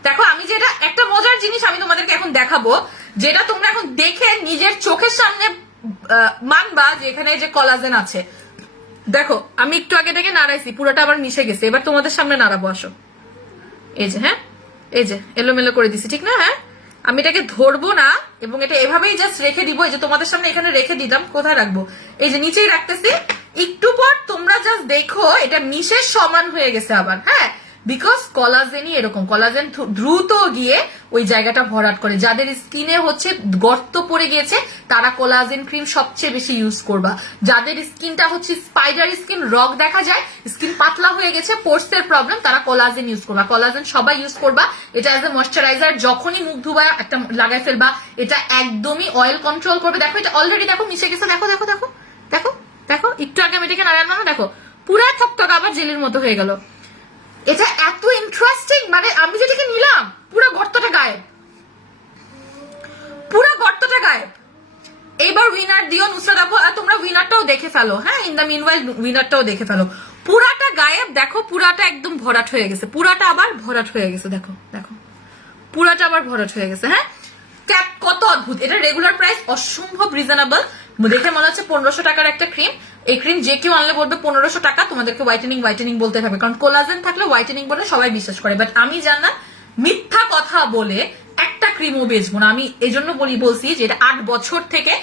দেখো আমি যেটা একটা মজার জিনিস আমি তোমাদেরকে এখন দেখাবো, যেটা তোমরা এখন দেখে নিজের চোখের সামনে মানবা যে এখানে যে কোলাজেন আছে। দেখো আমি একটু আগে থেকে নাড়াইছি, পুরোটা আবার মিশে গেছে, এবার তোমাদের সামনে নাড়াবো, আসো। এই যে, হ্যাঁ, এই যে এলোমেলো করে দিছি, ঠিক না? হ্যাঁ, আমি এটাকে ধরবো না এবং এটা এভাবেই জাস্ট রেখে দিব। এই যে তোমাদের সামনে এখানে রেখে দিলাম, কোথায় রাখবো? এই যে নিচেই রাখতেছি। একটু পর তোমরা জাস্ট দেখো এটা মিশে সমান হয়ে গেছে আবার। হ্যাঁ, বিকজ কোলাজেনই এরকম, কোলাজেন দ্রুত গিয়ে ওই জায়গাটা ভরাট করে। যাদের স্কিনে হচ্ছে গর্ত পড়ে গিয়েছে তারা কোলাজেন ক্রিম সবচেয়ে বেশি ইউজ করবা। যাদের স্কিনটা হচ্ছে স্পাইডার স্কিন, রগ দেখা যায়, স্কিন পাতলা হয়ে গেছে, পোর্স এর প্রবলেম, তারা কোলাজেন ইউজ করবা। কোলাজেন সবাই ইউজ করবা। এটা এজ এ ময়শ্চারাইজার, যখনই মুখ ধুবা একটা লাগাই ফেলবা, এটা একদমই অয়েল কন্ট্রোল করবে। দেখো এটা অলরেডি দেখো মিশে গেছে, দেখো দেখো দেখো দেখো দেখো, একটু আগে আমি এটাকে নাড়ালাম না, দেখো পুরা থকথক আবার জেলির মতো হয়ে গেল। এটা এত ইন্টারেস্টিং, মানে আমি যেটাকে নিলাম পুরো গর্তটা গায়েব, পুরো গর্তটা গায়েব। এইবার উইনার দিও নুসরাত আপু, আর তোমরা উইনারটাও দেখে ফেলো। হ্যাঁ, ইন দা মিনওয়াইল উইনারটাও দেখে ফেলো। পুরাটা গায়েব, দেখো পুরাটা একদম ভরাট হয়ে গেছে, পুরাটা আবার ভরাট হয়ে গেছে, দেখো দেখো পুরাটা আবার ভরাট হয়ে গেছে। হ্যাঁ, কত অদ্ভুত। এটা রেগুলার প্রাইস অসম্ভব রিজনেবল, দেখে মনে হচ্ছে 1500 টাকার একটা ক্রিম, এই ক্রিম যে কেউ আনলে বলবে 1500 টাকা, তোমাদেরকে হোয়াইটেনিং বলতে হবে, কারণ কোলাজেন থাকলে হোয়াইটেনিং বলে সবাই বিশ্বাস করে। বাট আমি জানা মিথ্যা কথা বলে একটা ক্রিমও বেচবো না। আমি এজন্য বলছি যে এটা 8 বছর থেকে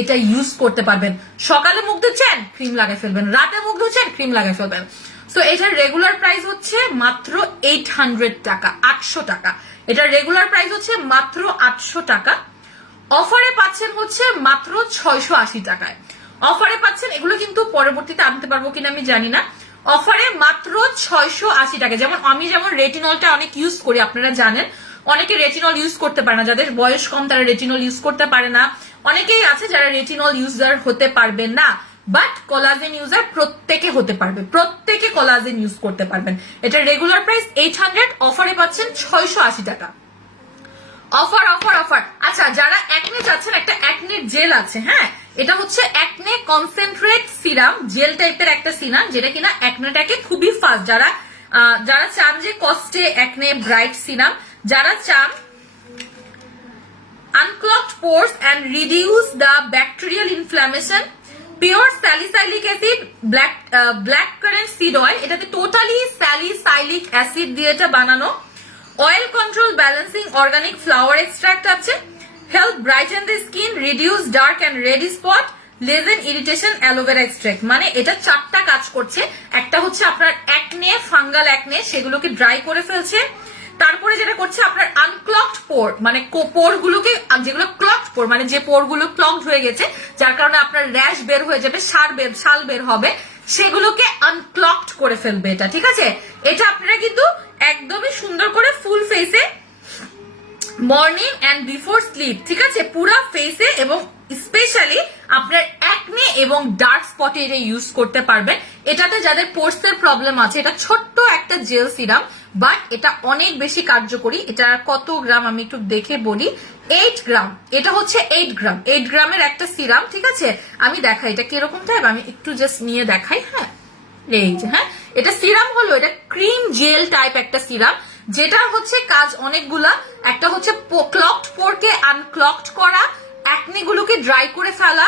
এটা ইউজ করতে পারবেন। সকালে মুখ ধুচ্ছেন, ক্রিম লাগাই ফেলবেন, রাতে মুখ ধুচ্ছেন, ক্রিম লাগাই ফেলবেন। সো এটার রেগুলার প্রাইস হচ্ছে মাত্র 800 টাকা, 800 টাকা। এটার রেগুলার প্রাইস হচ্ছে মাত্র 800 টাকা। অফারে পাচ্ছেন হচ্ছে মাত্র 680 টাকায়। অফারে পাচ্ছেন, এগুলো কিন্তু পরবর্তীতে আনতে পারবো কিনা আমি জানি না। অফারে মাত্র 680 টাকা। আমি যেমন রেটিনলটা অনেক ইউজ করি, আপনারা জানেন অনেকে রেটিনল ইউজ করতে পারে না, যাদের বয়স কম তারা রেটিনল ইউজ করতে পারে না। অনেকেই আছে যারা রেটিনল ইউজার হতে পারবেন না, বাট কোলাজেন ইউজার প্রত্যেকে হতে পারবে, প্রত্যেকে কোলাজেন ইউজ করতে পারবেন। এটা রেগুলার প্রাইস 800, অফারে পাচ্ছেন 680 টাকা। Offer offer offer. আচ্ছা, যারা অ্যাকনে চাচ্ছেন, একটা অ্যাকনে জেল আছে, হ্যাঁ, এটা হচ্ছে অ্যাকনে কনসেন্ট্রেট সিরাম, জেল টাইপের একটা সিরাম, যেটা কিনা অ্যাকনেটাকে খুবই ফাস্ট, যারা চান যে কস্টে অ্যাকনে ব্রাইট সিরাম, যারা চান unclogged pores and reduce the bacterial inflammation, pure salicylic acid, black currant seed oil, এটাতে টোটালি স্যালিসাইলিক অ্যাসিড দিয়ে এটা বানানো। Oil control balancing organic flower extract আছে। Help brighten the skin, reduce dark and red spot, lessen irritation, aloe vera extract. মানে এটা 4টা কাজ করছে। একটা হচ্ছে আপনার অ্যাকনে, ফাঙ্গাল অ্যাকনে, সেগুলোকে ড্রাই করে ফেলছে। তারপরে যেটা করছে আপনার আনক্লগড পোর, মানে পোর গুলোকে, যেগুলো ক্লগড পোর মানে যে পোর গুলো ক্লগড হয়ে গেছে, যার কারণে আপনার র্যাশ বের হয়ে যাবে, শাল বের হবে, সেগুলোকে আনক্লগড করে ফেলবে এটা, ঠিক আছে। এটা আপনারা কিন্তু একদমই সুন্দর করে ফুল ফেসে মর্নিং এন্ড বিফোর স্লিপ, ঠিক আছে, পুরা ফেসে এবং স্পেশালি আপনার অ্যাকনে এবং ডার্ক স্পটে এটা ইউজ করতে পারবেন। এটাতে যাদের পোর্সের প্রবলেম আছে, এটা ছোট্ট একটা জেল সিরাম, বাট এটা অনেক বেশি কার্যকরী। এটা কত গ্রাম আমি একটু দেখে বলি, 8 গ্রাম। এটা হচ্ছে 8 গ্রামের একটা সিরাম, ঠিক আছে। আমি দেখাই এটা কিরকম টাইপ, আমি একটু জাস্ট নিয়ে দেখাই। হ্যাঁ, এই যে, হ্যাঁ, এটা সিরাম হলো, এটা ক্রিম জেল টাইপ একটা সিরাম, যেটা হচ্ছে কাজ অনেকগুলা। একটা হচ্ছে ক্লগড পোরকে আনক্লগড করা, অ্যাকনে গুলোকে ড্রাই করে ফেলা,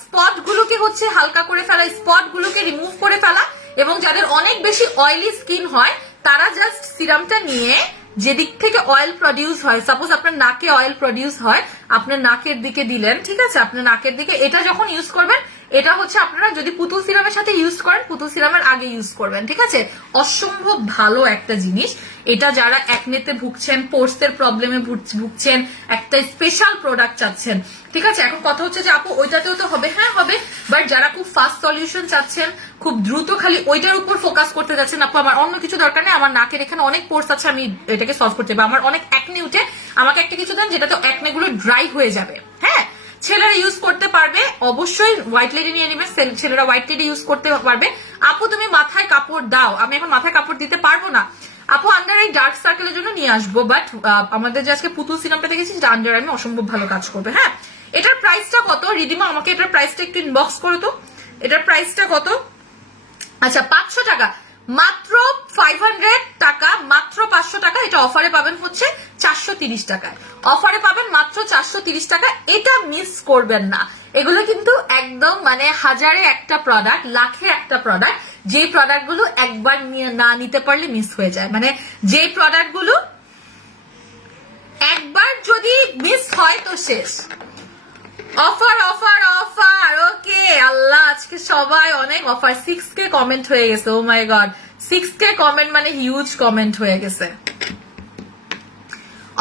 স্পট গুলোকে হচ্ছে হালকা করে ফেলা, স্পট গুলোকে রিমুভ করে ফেলা, এবং যাদের অনেক বেশি অয়েলি স্কিন হয় তারা জাস্ট সিরামটা নিয়ে যেদিক থেকে অয়েল প্রডিউস হয়, সাপোজ আপনার নাকে অয়েল প্রডিউস হয়, আপনার নাকের দিকে দিলেন, ঠিক আছে, আপনার নাকের দিকে। এটা যখন ইউজ করবেন, এটা হচ্ছে আপনারা যদি পুতুল সিরামের সাথে ইউজ করেন, পুতুল সিরামের আগে ইউজ করবেন, ঠিক আছে। অসম্ভব ভালো একটা জিনিস এটা। যারা অ্যাকনেতে ভুগছেন, পোর্সের প্রবলেমে ভুগছেন, একটা স্পেশাল প্রোডাক্ট চাচ্ছেন, ঠিক আছে। এখন কথা হচ্ছে যে আপু ওইটাতেও তো হবে, হ্যাঁ হবে, বাট যারা খুব ফাস্ট সলিউশন চাচ্ছেন, খুব দ্রুত খালি ওইটার উপর ফোকাস করতে যাচ্ছেন, আপু আমার অন্য কিছু দরকার নেই, আমার নাকের এখানে অনেক পোর্স আছে, আমি এটাকে সলভ করতে পারবো, আমার অনেক অ্যাকনে উঠে, আমাকে একটা কিছু দেন যেটাতে অ্যাকনে গুলো ড্রাই হয়ে যাবে, হ্যাঁ, ছেলেরা ইউজ করতে পারবে। অবশ্যই হোয়াইট লেডি নিয়ে নেবে, ছেলেরা হোয়াইট লেডি ইউজ করতে পারবে। আপু তুমি মাথায় কাপড় দাও, আমি এখন মাথায় কাপড় দিতে পারবো না আপু, আন্ডার এই ডার্ক সার্কেলের জন্য নিয়ে আসবো, বাট আমাদের যে আজকে পুতুল সিরামটা দেখেছি সেটা আন্ডার আমি অসম্ভব ভালো কাজ করবে। হ্যাঁ, এটার প্রাইসটা কত রিদিমা, আমাকে এটার প্রাইসটা একটু ইনবক্স করো তো, এটার প্রাইসটা কত? আচ্ছা, 500 টাকা, মাত্র 500 টাকা, মাত্র 500 টাকা। এটা অফারে পাবেন হচ্ছে 430 টাকায়, অফারে পাবেন মাত্র 430 টাকা। এটা মিস করবেন না, এগুলো কিন্তু একদম মানে হাজারে একটা প্রোডাক্ট, লাখে একটা প্রোডাক্ট, যে প্রোডাক্টগুলো একবার না নিতে পারলে মিস হয়ে যায়, মানে যে প্রোডাক্টগুলো একবার যদি মিস হয় তো শেষ। অফার অফার অফার, ওকে আল্লাহ, আজকে সবাই অনেক অফার। 6K কমেন্ট হয়ে গেছে, oh my god, 6K comment মানে হিউজ কমেন্ট হয়ে গেছে।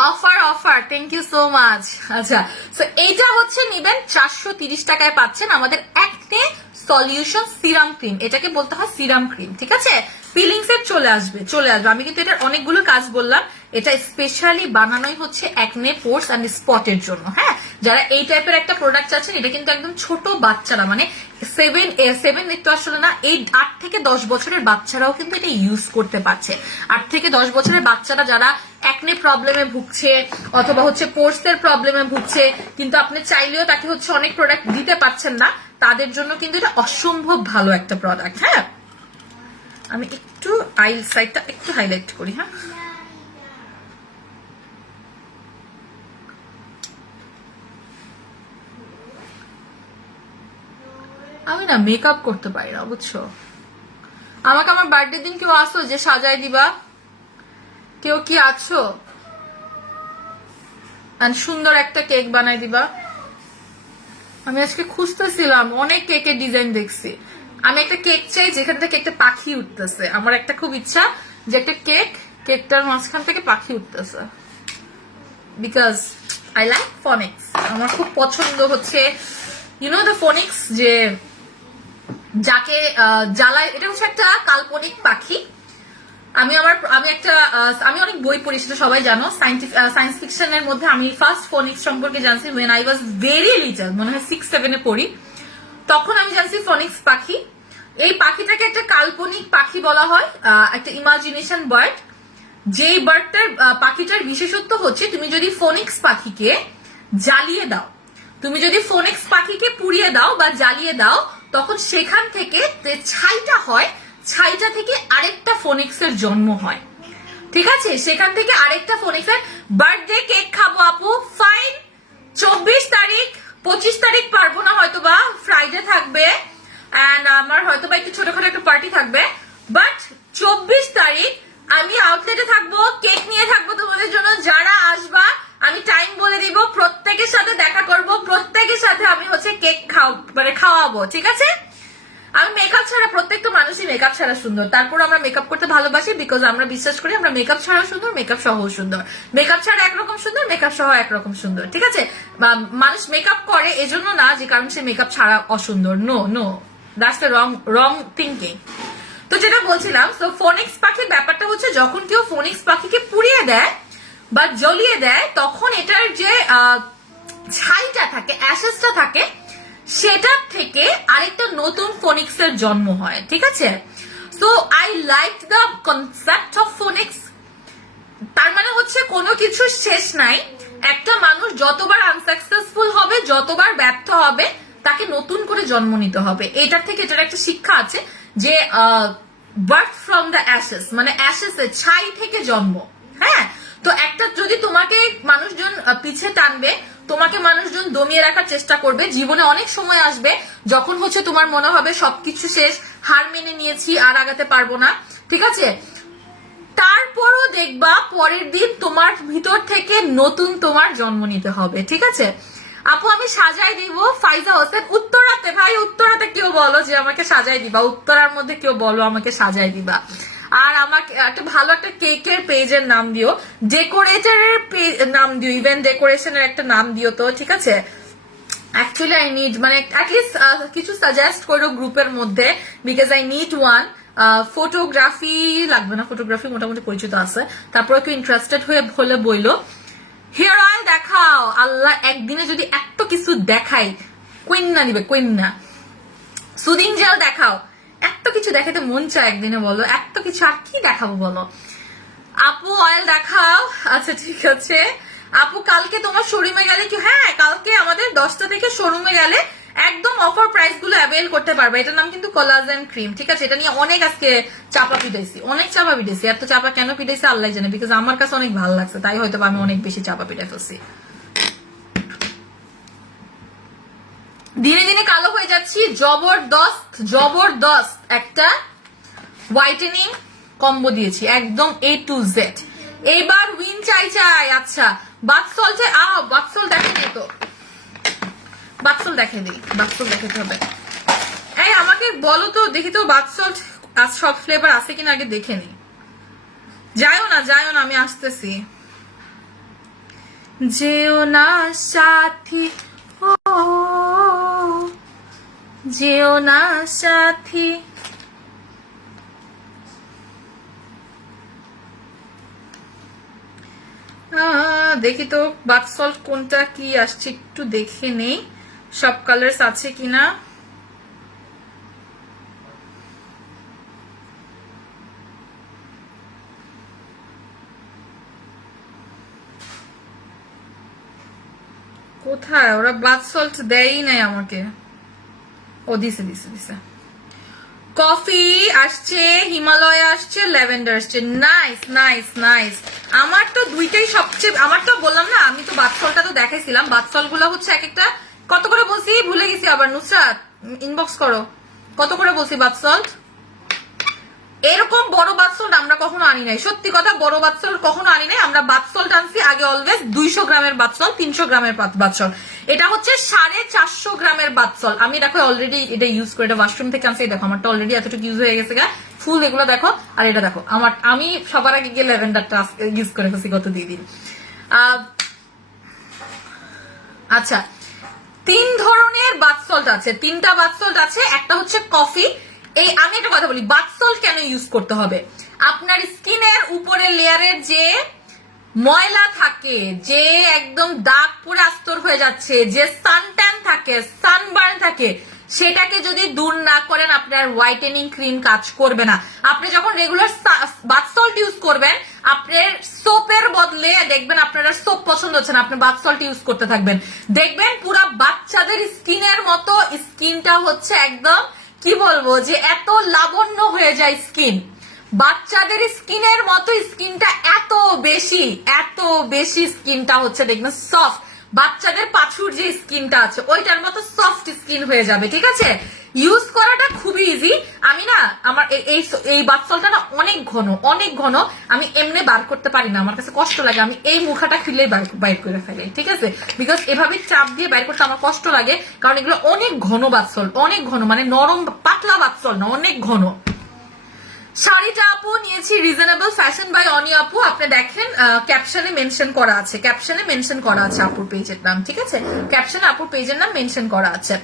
Offer offer, thank you so much. আচ্ছা, সো এইটা হচ্ছে নিবেন 430 টাকায় পাচ্ছেন আমাদের অ্যাকনে সলিউশন সিরাম ক্রিম, এটাকে বলতে হয় সিরাম ক্রিম, ঠিক আছে। পিলিং সেট চলে আসবে। আমি কিন্তু এটার অনেকগুলো কাজ বললাম, এটা স্পেশালি বানানোই হচ্ছে অ্যাকনে, পোর্স এন্ড স্পটের জন্য। হ্যাঁ, যারা এই টাইপের একটা প্রোডাক্ট চাচ্ছেন, এটা কিন্তু একদম ছোট বাচ্চারা, মানে 7 একটু আসলে না, 8 থেকে 10 বছরের বাচ্চারাও কিন্তু এটা ইউজ করতে পারছে। 8 থেকে 10 বছরের বাচ্চারা যারা অ্যাকনে প্রবলেমে ভুগছে অথবা হচ্ছে পোর্সের প্রবলেমে ভুগছে, কিন্তু আপনি চাইলেও তাকে হচ্ছে অনেক প্রোডাক্ট দিতে পারছেন না, তাদের জন্য কিন্তু এটা অসম্ভব ভালো একটা প্রোডাক্ট। হ্যাঁ, আমি একটু আইল সাইডটা একটু হাইলাইট করি। হ্যাঁ, আমি না মেকআপ করতে পারি না, বুঝছো? আমাকে আমার বার্থডে দিন কেউ আসো যে সাজাই দিবা? কেউ কি আছো? সুন্দর একটা কেক বানাই দিবা। আমি আজকে খুঁজতেছিলাম, অনেক কেকের ডিজাইন দেখছি। আমি একটা কেক চাই যেখান থেকে একটা পাখি উঠতেছে। আমার একটা খুব ইচ্ছা যে একটা কেকটার মাঝখান থেকে পাখি উঠতেছে, বিকজ আই লাইক ফনিক্স। আমার খুব পছন্দ হচ্ছে দ্য ফনিক্স, যে যাকে জ্বালায়, এটা হচ্ছে একটা কাল্পনিক পাখি। আমি অনেক বই পড়ি, সেটা সবাই জানো। সায়েন্স ফিকশনের মধ্যে আমি ফার্স্ট ফনিক্স সম্পর্কে জানছি when I was very little, মনে হয় 6-7 পড়ি। তখন আমি জানছি ফনিক্স পাখি। এই পাখিটাকে একটা কাল্পনিক পাখি বলা হয়, একটা ইমাজিনেশন বার্ড। যেই বার্ডটার পাখিটার বিশেষত্ব হচ্ছে তুমি যদি ফনিক্স পাখিকে জ্বালিয়ে দাও, তুমি যদি ফনিক্স পাখিকে পুড়িয়ে দাও বা জ্বালিয়ে দাও, তখন সেখান থেকে ছাইটা হয়, ছাইটা থেকে আরেকটা ফনিক্সের জন্ম হয়। ঠিক আছে, সেখান থেকে আরেকটা ফনিক্সের বার্থডে কেক খাবো আপু, ফাইন। 24 তারিখ 25 তারিখ পারবো না, হয়তো বা ফ্রাইডে থাকবে, এন্ড আমার হয়তো বা একটু ছোটখাটো একটা পার্টি থাকবে, বাট 24 তারিখ আমি আউটলেটে থাকবো, কেক নিয়ে থাকবো তোমাদের জন্য। যারা আসবা আমি টাইম বলে দিব, প্রত্যেকের সাথে দেখা করব, প্রত্যেকের সাথে আমি হচ্ছে কেক খাওয়াবো, ঠিক আছে? আমি মেকআপ ছাড়া, প্রত্যেকটা মানুষই মেকআপ ছাড়া সুন্দর, তারপর আমরা মেকআপ করতে ভালোবাসি, বিকজ আমরা বিশ্বাস করি আমরা মেকআপ ছাড়াও সুন্দর, মেকআপ সহ সুন্দর। মেকআপ ছাড়া একরকম সুন্দর, মেকআপ সহ একরকম সুন্দর, ঠিক আছে? মানুষ মেকআপ করে এজন্য না যে কারণ সে মেকআপ ছাড়া অসুন্দর। No, that's the wrong thinking. তো যেটা বলছিলাম, তো ফনিক্স পাখির ব্যাপারটা হচ্ছে, যখন কেউ ফনিক্স পাখিকে পুড়িয়ে দেয় বা জ্বলিয়ে দেয়, তখন এটার যে ছাইটা থাকে, অ্যাশেসটা থাকে, সেটার থেকে আরেকটা নতুন ফনিক্সের জন্ম হয়, ঠিক আছে? So I like the concept of ফনিক্স। তার মানে হচ্ছে কোনো কিছু শেষ নাই। একটা মানুষ যতবার আনসাকসেসফুল হবে, যতবার ব্যর্থ হবে, তাকে নতুন করে জন্ম নিতে হবে। এটার থেকে এটার একটা শিক্ষা আছে যে বার্থ ফ্রম দ্য অ্যাশেস, মানে অ্যাশেসের ছাই থেকে জন্ম। হ্যাঁ, তো একটা যদি তোমাকে মানুষজন পিছে টানবে, তোমাকে মানুষজন দমিয়ে রাখার চেষ্টা করবে, জীবনে অনেক সময় আসবে যখন হচ্ছে তোমার মনে হবে সবকিছু শেষ, হার মেনে নিয়েছি, আর আগাতে পারবো না, ঠিক আছে? তারপরও দেখবা পরের দিন তোমার ভিতর থেকে নতুন তোমার জন্ম নিতে হবে, ঠিক আছে? আপু আমি সাজাই দিব। ফাইজা হোসেন, উত্তরাতে, ভাই উত্তরাতে কেউ বলো যে আমাকে সাজাই দিবা, উত্তরার মধ্যে কেউ বলো আমাকে সাজাই দিবা। আর আমাকে একটা ভালো একটা কেকের পেজের নাম দিও, ডেকোরেটরের নাম দিও, ইভেন্ট ডেকোরেশনের একটা নাম দিও তো, ঠিক আছে? অ্যাকচুয়ালি আই নিড, মানে অ্যাটলিস্ট কিছু সাজেস্ট করো গ্রুপের মধ্যে, because I need one. Photography লাগবে না, ফটোগ্রাফি মোটামুটি পরিচিত আছে, তারপরে কেউ ইন্টারেস্টেড হলে বইলো। হেয়ার অয়েল দেখাও, আল্লাহ একদিনে যদি এত কিছু দেখাই, কুইন্না নিবে কুইন্না। সুদিং জেল দেখাও, এত কিছু দেখাতে মন চায় একদিনে, বলো এত কিছু আর কি দেখাবো বলো। আপু অয়েল দেখাও, আচ্ছা ঠিক আছে। আপু কালকে তোমার শোরুমে গেলে কি, হ্যাঁ কালকে আমাদের 10টা থেকে শোরুমে গেলে একদম অফার প্রাইস গুলো অ্যাভেল করতে পারবে। এটার নাম কিন্তু কোলাজেন ক্রিম, ঠিক আছে? এটা নিয়ে অনেক আজকে চাপা পিটাইছি, অনেক চাপা পিটাইছি। এত চাপা কেন পিটাইছি আল্লাহ জানে, বিকজ আমার কাছে অনেক ভালো লাগছে, তাই হয়তো আমি অনেক বেশি চাপা পিটাই ফেলছি। দিনে দিনে কালো হয়ে যাচ্ছি, জবরদস্ত একটা হোয়াইটেনিং কম্বো দিয়েছি, একদম A to Z। এইবার উইন চাই। আচ্ছা বাথ সল্টে বাথ সল্ট দেখে দিই তো, বাথ সল্ট দেখে দিই, বাথ সল্ট দেখাতে হবে। এই আমাকে বলো তো দেখি তো বাথ সল্ট সব ফ্লেভার আছে কিনা আগে দেখে নি। যাইও না আমি আসতেছি। যেও না সাথী, যেও না সাথী, দেখি তো বাথ সল্ট কোনটা কি আসছে, একটু দেখে নেই সব কালার্স আছে কিনা। কোথায় ওরা বাথ সল্ট দেয়ই নাই আমাকে। ও দিছে। কফি আসছে, হিমালয় আসছে, ল্যাভেন্ডার আসছে। নাইস। আমার তো দুইটাই সবচেয়ে, আমার তো বললাম না, আমি তো বাথ সল্টটা তো দেখাইছিলাম। বাথ সল্ট গুলো হচ্ছে এক একটা কত করে বলছি ভুলে গেছি আবার। নুসরাত ইনবক্স করো, কত করে বলছি বাথ সল্ট। এরকম বড় বাথ সল্ট আমরা কখনো আনি নাই, সত্যি কথা, বড় বাথ সল্ট কখনো আনি নাই। আমরা বাথ সল্ট আনছি আগে অলওয়েজ 200 গ্রামের বাথ সল্ট, 300 গ্রামের বাথ সল্ট। এটা হচ্ছে 450 গ্রামের বাথ সল্ট। আমি দেখো অলরেডি এটা ইউজ করে, এটা ওয়াশরুম থেকে আনছি। দেখো আমারটা অলরেডি এতটুকু ইউজ হয়ে গেছে গা, ফুল এগুলো দেখো। আর এটা দেখো আমি সবার আগে গিয়ে ল্যাভেন্ডারটা ইউজ করে ফেলছি গত 2 দিন। আচ্ছা, 3 ধরনের বাথ সল্ট আছে, 3টা বাথ সল্ট আছে। একটা হচ্ছে কফি। এই আমি একটা কথা বলি, বাথ সল্ট কেন ইউজ করতে হবে? আপনার স্কিনের উপরের লেয়ারের যে ময়লা থাকে, যে একদম দাগ পরে আস্তর হয়ে যাচ্ছে, যে সানট্যান থাকে, সানবার্ন থাকে, সেটাকে যদি দূর না করেন আপনার হোয়াইটেনিং ক্রিম কাজ করবে না। আপনি যখন রেগুলার বাথ সল্ট ইউজ করবেন, আপনার সোপের বদলে দেখবেন আপনার সোপ পছন্দ হচ্ছে না, আপনি বাথ সল্ট ইউজ করতে থাকবেন, দেখবেন পুরা বাচ্চাদের স্কিনের মতো স্কিনটা হচ্ছে একদম কি বলবো যে এত লাবণ্য হয়ে যায় স্কিন। বাচ্চাদের স্কিনের মতো স্কিনটা এত বেশি স্কিনটা হচ্ছে দেখবেন সফট। বাচ্চাদের পাছুর যে স্কিনটা আছে ওইটার মতো সফট স্কিন হয়ে যাবে, ঠিক আছে? ইউজ করাটা খুবই ইজি। আমি না আমার এই বাথ সল্টটা না অনেক ঘন, আমি এমনি বার করতে পারি না, আমার কাছে কষ্ট লাগে। আমি এই মুখাটা খুললেই বাইর করে ফেলি, ঠিক আছে? বিকজ এভাবে চাপ দিয়ে বাইর করতে আমার কষ্ট লাগে, কারণ এগুলো অনেক ঘন বাথ সল্ট, অনেক ঘন, মানে নরম পাতলা বাথ সল্ট না, অনেক ঘন। শাড়িটা আপু নিয়েছি রিজনেবল ফ্যাশন বাই অনি আপু। আপনি দেখেন ক্যাপশনে মেনশন করা আছে, আপুর পেজের নাম, ঠিক আছে? ক্যাপশনে আপুর পেজের নাম মেনশন করা আছে।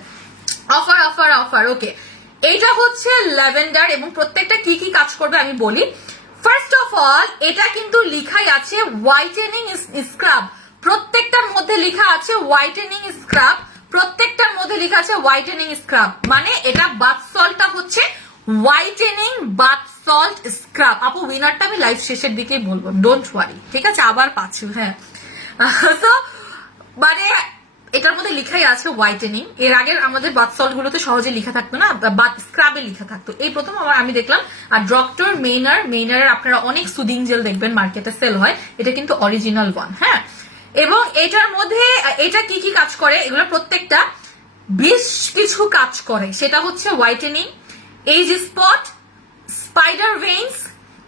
Offer okay. এইটা হচ্ছে ল্যাভেন্ডার এবং প্রত্যেকটা কি কি কাজ করবে আমি বলি। ফার্স্ট অফ অল, এটা কিন্তু লিখাই আছে হোয়াইটেনিং স্ক্রাব। প্রত্যেকটার মধ্যে লেখা আছে হোয়াইটেনিং স্ক্রাব, মানে এটা বাথ সল্টটা হচ্ছে হোয়াইটেনিং বাথ সল্ট স্ক্রাব। আপু উইনারটা আমি লাইভ শেষের দিকেই বলবো, ডোন্ট ওয়ারি, ঠিক আছে? আবার পাচ্ছি, হ্যাঁ। তো মানে এটার মধ্যে লেখাই আছে হোয়াইটেনিং। এর আগের আমাদের বাথ সল্ট গুলোতে সহজে লেখা থাকতো না, বাথ স্ক্রাবে লেখা থাকতো, এই প্রথম আমি দেখলাম। আর ডক্টর মেইনারের আপনারা অনেক সুদিং জেল দেখবেন মার্কেটে সেল হয়, এটা কিন্তু অরিজিনাল ওয়ান, হ্যাঁ। এবং এটার মধ্যে এটা কি কি কাজ করে, এগুলো প্রত্যেকটা বেশ কিছু কাজ করে। সেটা হচ্ছে whitening, age spot, spider veins,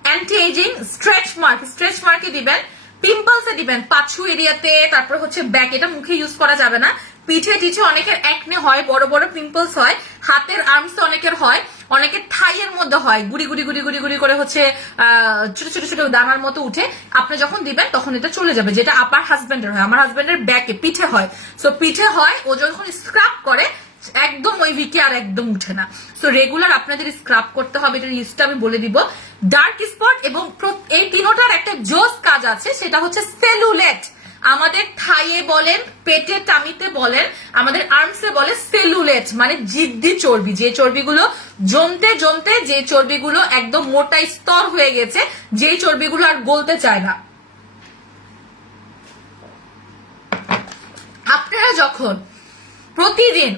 anti ageing, stretch মার্কে দিবেন, পিম্পলসে দিবেন, পাছু এরিয়াতে, তারপর হচ্ছে ব্যাক। এটা মুখে ইউজ করা যাবে না। পিঠে টিঠে অনেকের একনে হয়, বড় বড় পিম্পলস হয়, হাতের আর্মসে অনেকের হয়, অনেকের থাইয়ের মধ্যে হয়, গুড়ি করে হচ্ছে ছোট দানার মতো উঠে। আপনি যখন দিবেন তখন এটা চলে যাবে, যেটা আপনার হাজবেন্ডের হয়। আমার হাজবেন্ডের ব্যাকে পিঠে হয়, সো পিঠে হয়, ও যখন স্ক্রাব করে একদম ওই ভিকে আর একদম উঠে না। সো রেগুলার আপনাদের স্ক্রাব করতে হবে, এটার ইউজটা আমি বলে দিব। ডার্ক স্পট এবং এই তিনোটার একটা জোস কাজ আছে, সেটা হচ্ছে সেলুলেট। আমাদের থাইয়ে বলেন, পেটে টামিতে বলেন, আমাদের আর্মসে বলে সেলুলেট, মানে জিদ্দি চর্বি, যে চর্বিগুলো জমতে যে চর্বিগুলো একদম মোটা স্তর হয়ে গেছে, যে চর্বিগুলো আর গলতে চায় না। আপনারা যখন প্রতিদিন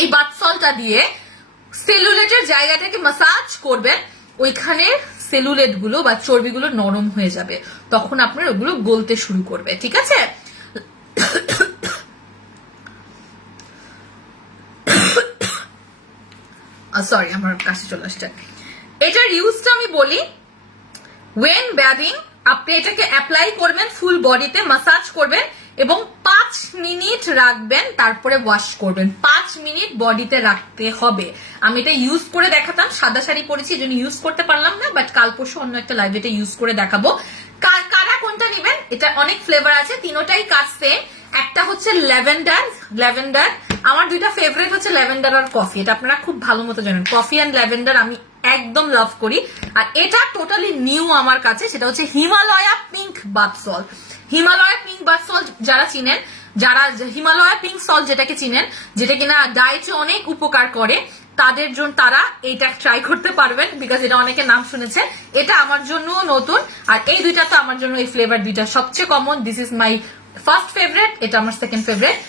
এই বাথ সল্টটা দিয়ে সেলুলেটের জায়গাটাকে মাসাজ করবেন, ওইখানে সেলুলেট গুলো বা চর্বিগুলো নরম হয়ে যাবে, তখন আপনার ওগুলো গলতে শুরু করবে, ঠিক আছে? সরি, আমার কাছে চলে আসছে। এটার ইউজটা আমি বলি। ওয়েন ব্যাথিং, আপনি এটাকে অ্যাপ্লাই করবেন ফুল বডিতে, মাসাজ করবেন এবং 5 মিনিট রাখবেন, তারপরে ওয়াশ করবেন। 5 মিনিট বডিতে রাখতে হবে। আমি এটা ইউজ করে দেখাতাম, সাদা শাড়ি পরেছি এই জন্য ইউজ করতে পারলাম না, বাট কাল পরশু অন্য একটা লাইভে এটা ইউজ করে দেখাবো। কারা কোনটা নেবেন, এটা অনেক ফ্লেভার আছে, তিনোটাই কাজ সেম। একটা হচ্ছে ল্যাভেন্ডার, আমার দুইটা ফেভারিট হচ্ছে ল্যাভেন্ডার আর কফি, এটা আপনারা খুব ভালো মতো জানেন। কফি অ্যান্ড ল্যাভেন্ডার আমি একদম লাভ করি। আর এটা টোটালি নিউ আমার কাছে, সেটা হচ্ছে Himalaya pink bath salt. Himalaya pink bath salt যারা চিনেন, যারা হিমালয়া পিঙ্ক সল্ট যেটাকে চিনেন, যেটা কিনা ডায়েটে অনেক উপকার করে, তাদের জন্য তারা এইটা ট্রাই করতে পারবেন, বিকজ এটা অনেকে নাম শুনেছে। এটা আমার জন্য নতুন, আর এই দুইটা তো আমার জন্য, এই ফ্লেভার দুইটা সবচেয়ে common. This is my first favourite, এটা আমার সেকেন্ড favourite।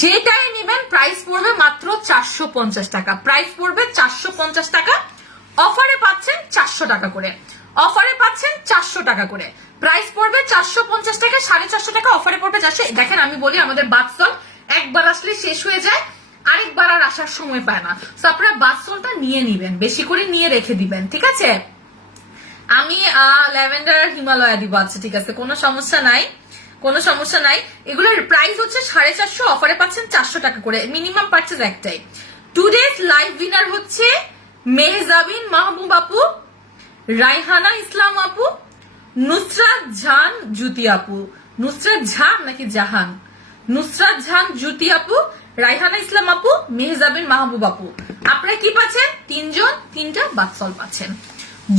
যেটাই নেবেন প্রাইস পড়বে মাত্র 450 টাকা, প্রাইস পড়বে 450 টাকা। অফারে পাচ্ছেন 400 টাকা করে, অফারে পাচ্ছেন 400 টাকা করে, প্রাইস পড়বে 450 টাকা, 450 টাকা অফারে পড়বে 400। দেখেন আমি বলি, আমাদের বাথ সল্ট একবার আসলে শেষ হয়ে যায়, আরেকবার আর আসার সময় পায় না। তো আপনারা বাথ সল্টটা নিয়ে নিবেন, বেশি করে নিয়ে রেখে দিবেন, ঠিক আছে? আমি ল্যাভেন্ডার আর হিমালয়া দিব, আচ্ছা ঠিক আছে, কোনো সমস্যা নাই, কোনো সমস্যা নাই। এগুলোর প্রাইস হচ্ছে 450, অফারে পাচ্ছেন 400 টাকা করে, মিনিমাম পারচেজ একটাই। টুডেজ লাইভ উইনার হচ্ছে মেহজাবিন মাহবুব আপু, রাইহানা ইসলাম আপু, নুসরাত জাহান জুতি আপু, নুসরাত জাহান নাকি জাহান, নুসরাত জাহান জুতি আপু, রাইহানা ইসলাম আপু, মেহজাবিন মাহবুব আপু। আপনারা কি পাচ্ছেন? 3 জন 3টা বাথসল পাচ্ছেন।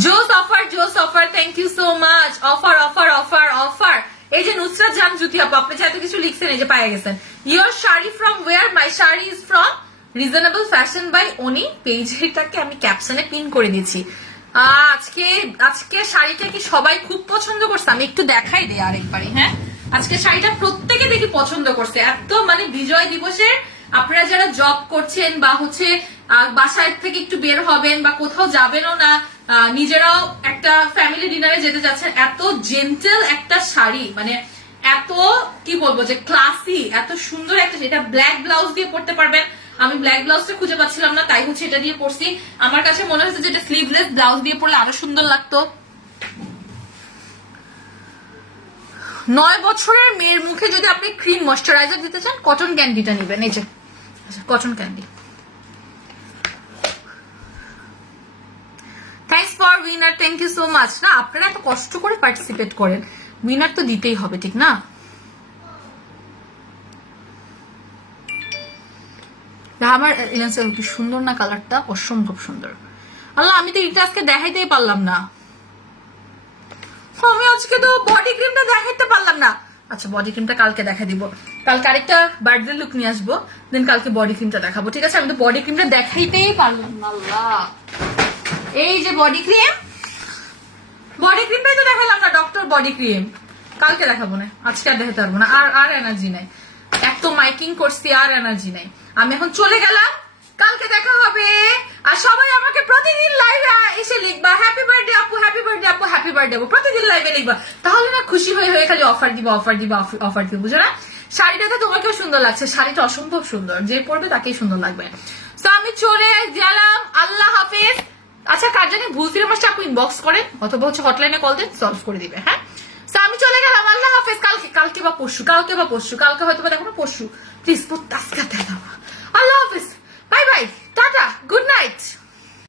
জোস offer, thank you so much. Offer offer offer offer. এই যে নুসরাত জাহান জুতি আপু, আপনি যে এত কিছু লিখছেন, এই যে পায়ে গেছেন। Your sari from where? My sari is from reasonable fashion by ওনি। পেজটাকে আমি ক্যাপশনে পিন করে দিয়েছি। আজকে শাড়িটা কি সবাই খুব পছন্দ করছে? আমি একটু দেখাই দিই আরেকবারই। হ্যাঁ, আজকে শাড়িটা প্রত্যেকে দেখি পছন্দ করছে। এত মানে বিজয় দিবসের আপনারা যারা জব করছেন বা হচ্ছে বাসায় থেকে একটু বের হবেন বা কোথাও যাবেনও না, নিজেরাও একটা ফ্যামিলি ডিনারে যেতে যাচ্ছেন, এত জেন্টেল একটা শাড়ি, মানে এত কি বলবো যে ক্লাসি, এত সুন্দর একটা, এটা ব্ল্যাক ব্লাউজ দিয়ে পরতে পারবেন। আমি ব্ল্যাক ব্লাউজটা খুঁজে পাচ্ছিলাম না, তাই হচ্ছে এটা দিয়ে পরছি। আমার কাছে মনে হচ্ছে যে এটা স্লিভলেস ব্লাউজ দিয়ে পরলে আরো সুন্দর লাগতো। 9 বছরের মেয়ের মুখে যদি আপনি ক্রিম ময়শ্চারাইজার দিতে চান, কটন ক্যান্ডিটা নেবেন। এই যে cotton candy. Thanks for winner, thank you so much. না, আপনারা এত কষ্ট করে পার্টিসিপেট করেন, উইনার তো দিতেই হবে, ঠিক না? আমার কি সুন্দর না কালারটা, অসম্ভব সুন্দর। আল্লাহ, আমি তো এটা আজকে দেখাইতেই পারলাম না। আমি আজকে তো বডি ক্রিমটা দেখাইতে পারলাম না। আচ্ছা, বডি ক্রিমটা কালকে দেখা দিব। কালকে আরেকটা বার্থডে লুক নিয়ে আসবো, দেন কালকে বডি ক্রিমটা দেখাবো, ঠিক আছে? আমি তো বডি ক্রিমটা দেখাইতেই পারলাম না। আল্লাহ, এই যে বডি ক্রিমটাই তো দেখালাম না, ডক্টর বডি ক্রিম। কালকে দেখাবো না, আজকে আর দেখাতে পারবো না। আর এনার্জি নাই, এত মাইকিং করছি, আর এনার্জি নাই। আমি এখন চলে গেলাম, কালকে দেখা হবে। আর সবাই আমাকে প্রতিদিন লাইভে এসে লিখবা হ্যাপি বার্থডে আপু, হ্যাপি বার্থডে আপু, হ্যাপি বার্থডে আপু, প্রতিদিন লাইভে লিখবা। তাহলে না খুশি হয়ে হয়ে খালি অফার দিব, অফার দিব, অফার দিব, বুঝো না? শাড়িটাতে তোমাকেও সুন্দর লাগছে, শাড়িটা অসম্ভব সুন্দর, যে পরবে তাকেই সুন্দর লাগবে। তো আমি চলে গেলাম, আল্লাহ হাফেজ। আচ্ছা, কার জানি ভুল সিরাম আসছে, আপনি ইনবক্স করেন অথবা হচ্ছে হটলাইনে কল দেন, সলভ করে দিবে। হ্যাঁ, তো আমি চলে গেলাম, আল্লাহ হাফেজ। কালকে বা পরশু, কালকে হয়তো বা দেখো না পরশু, প্লিজ আজকে দেওয়া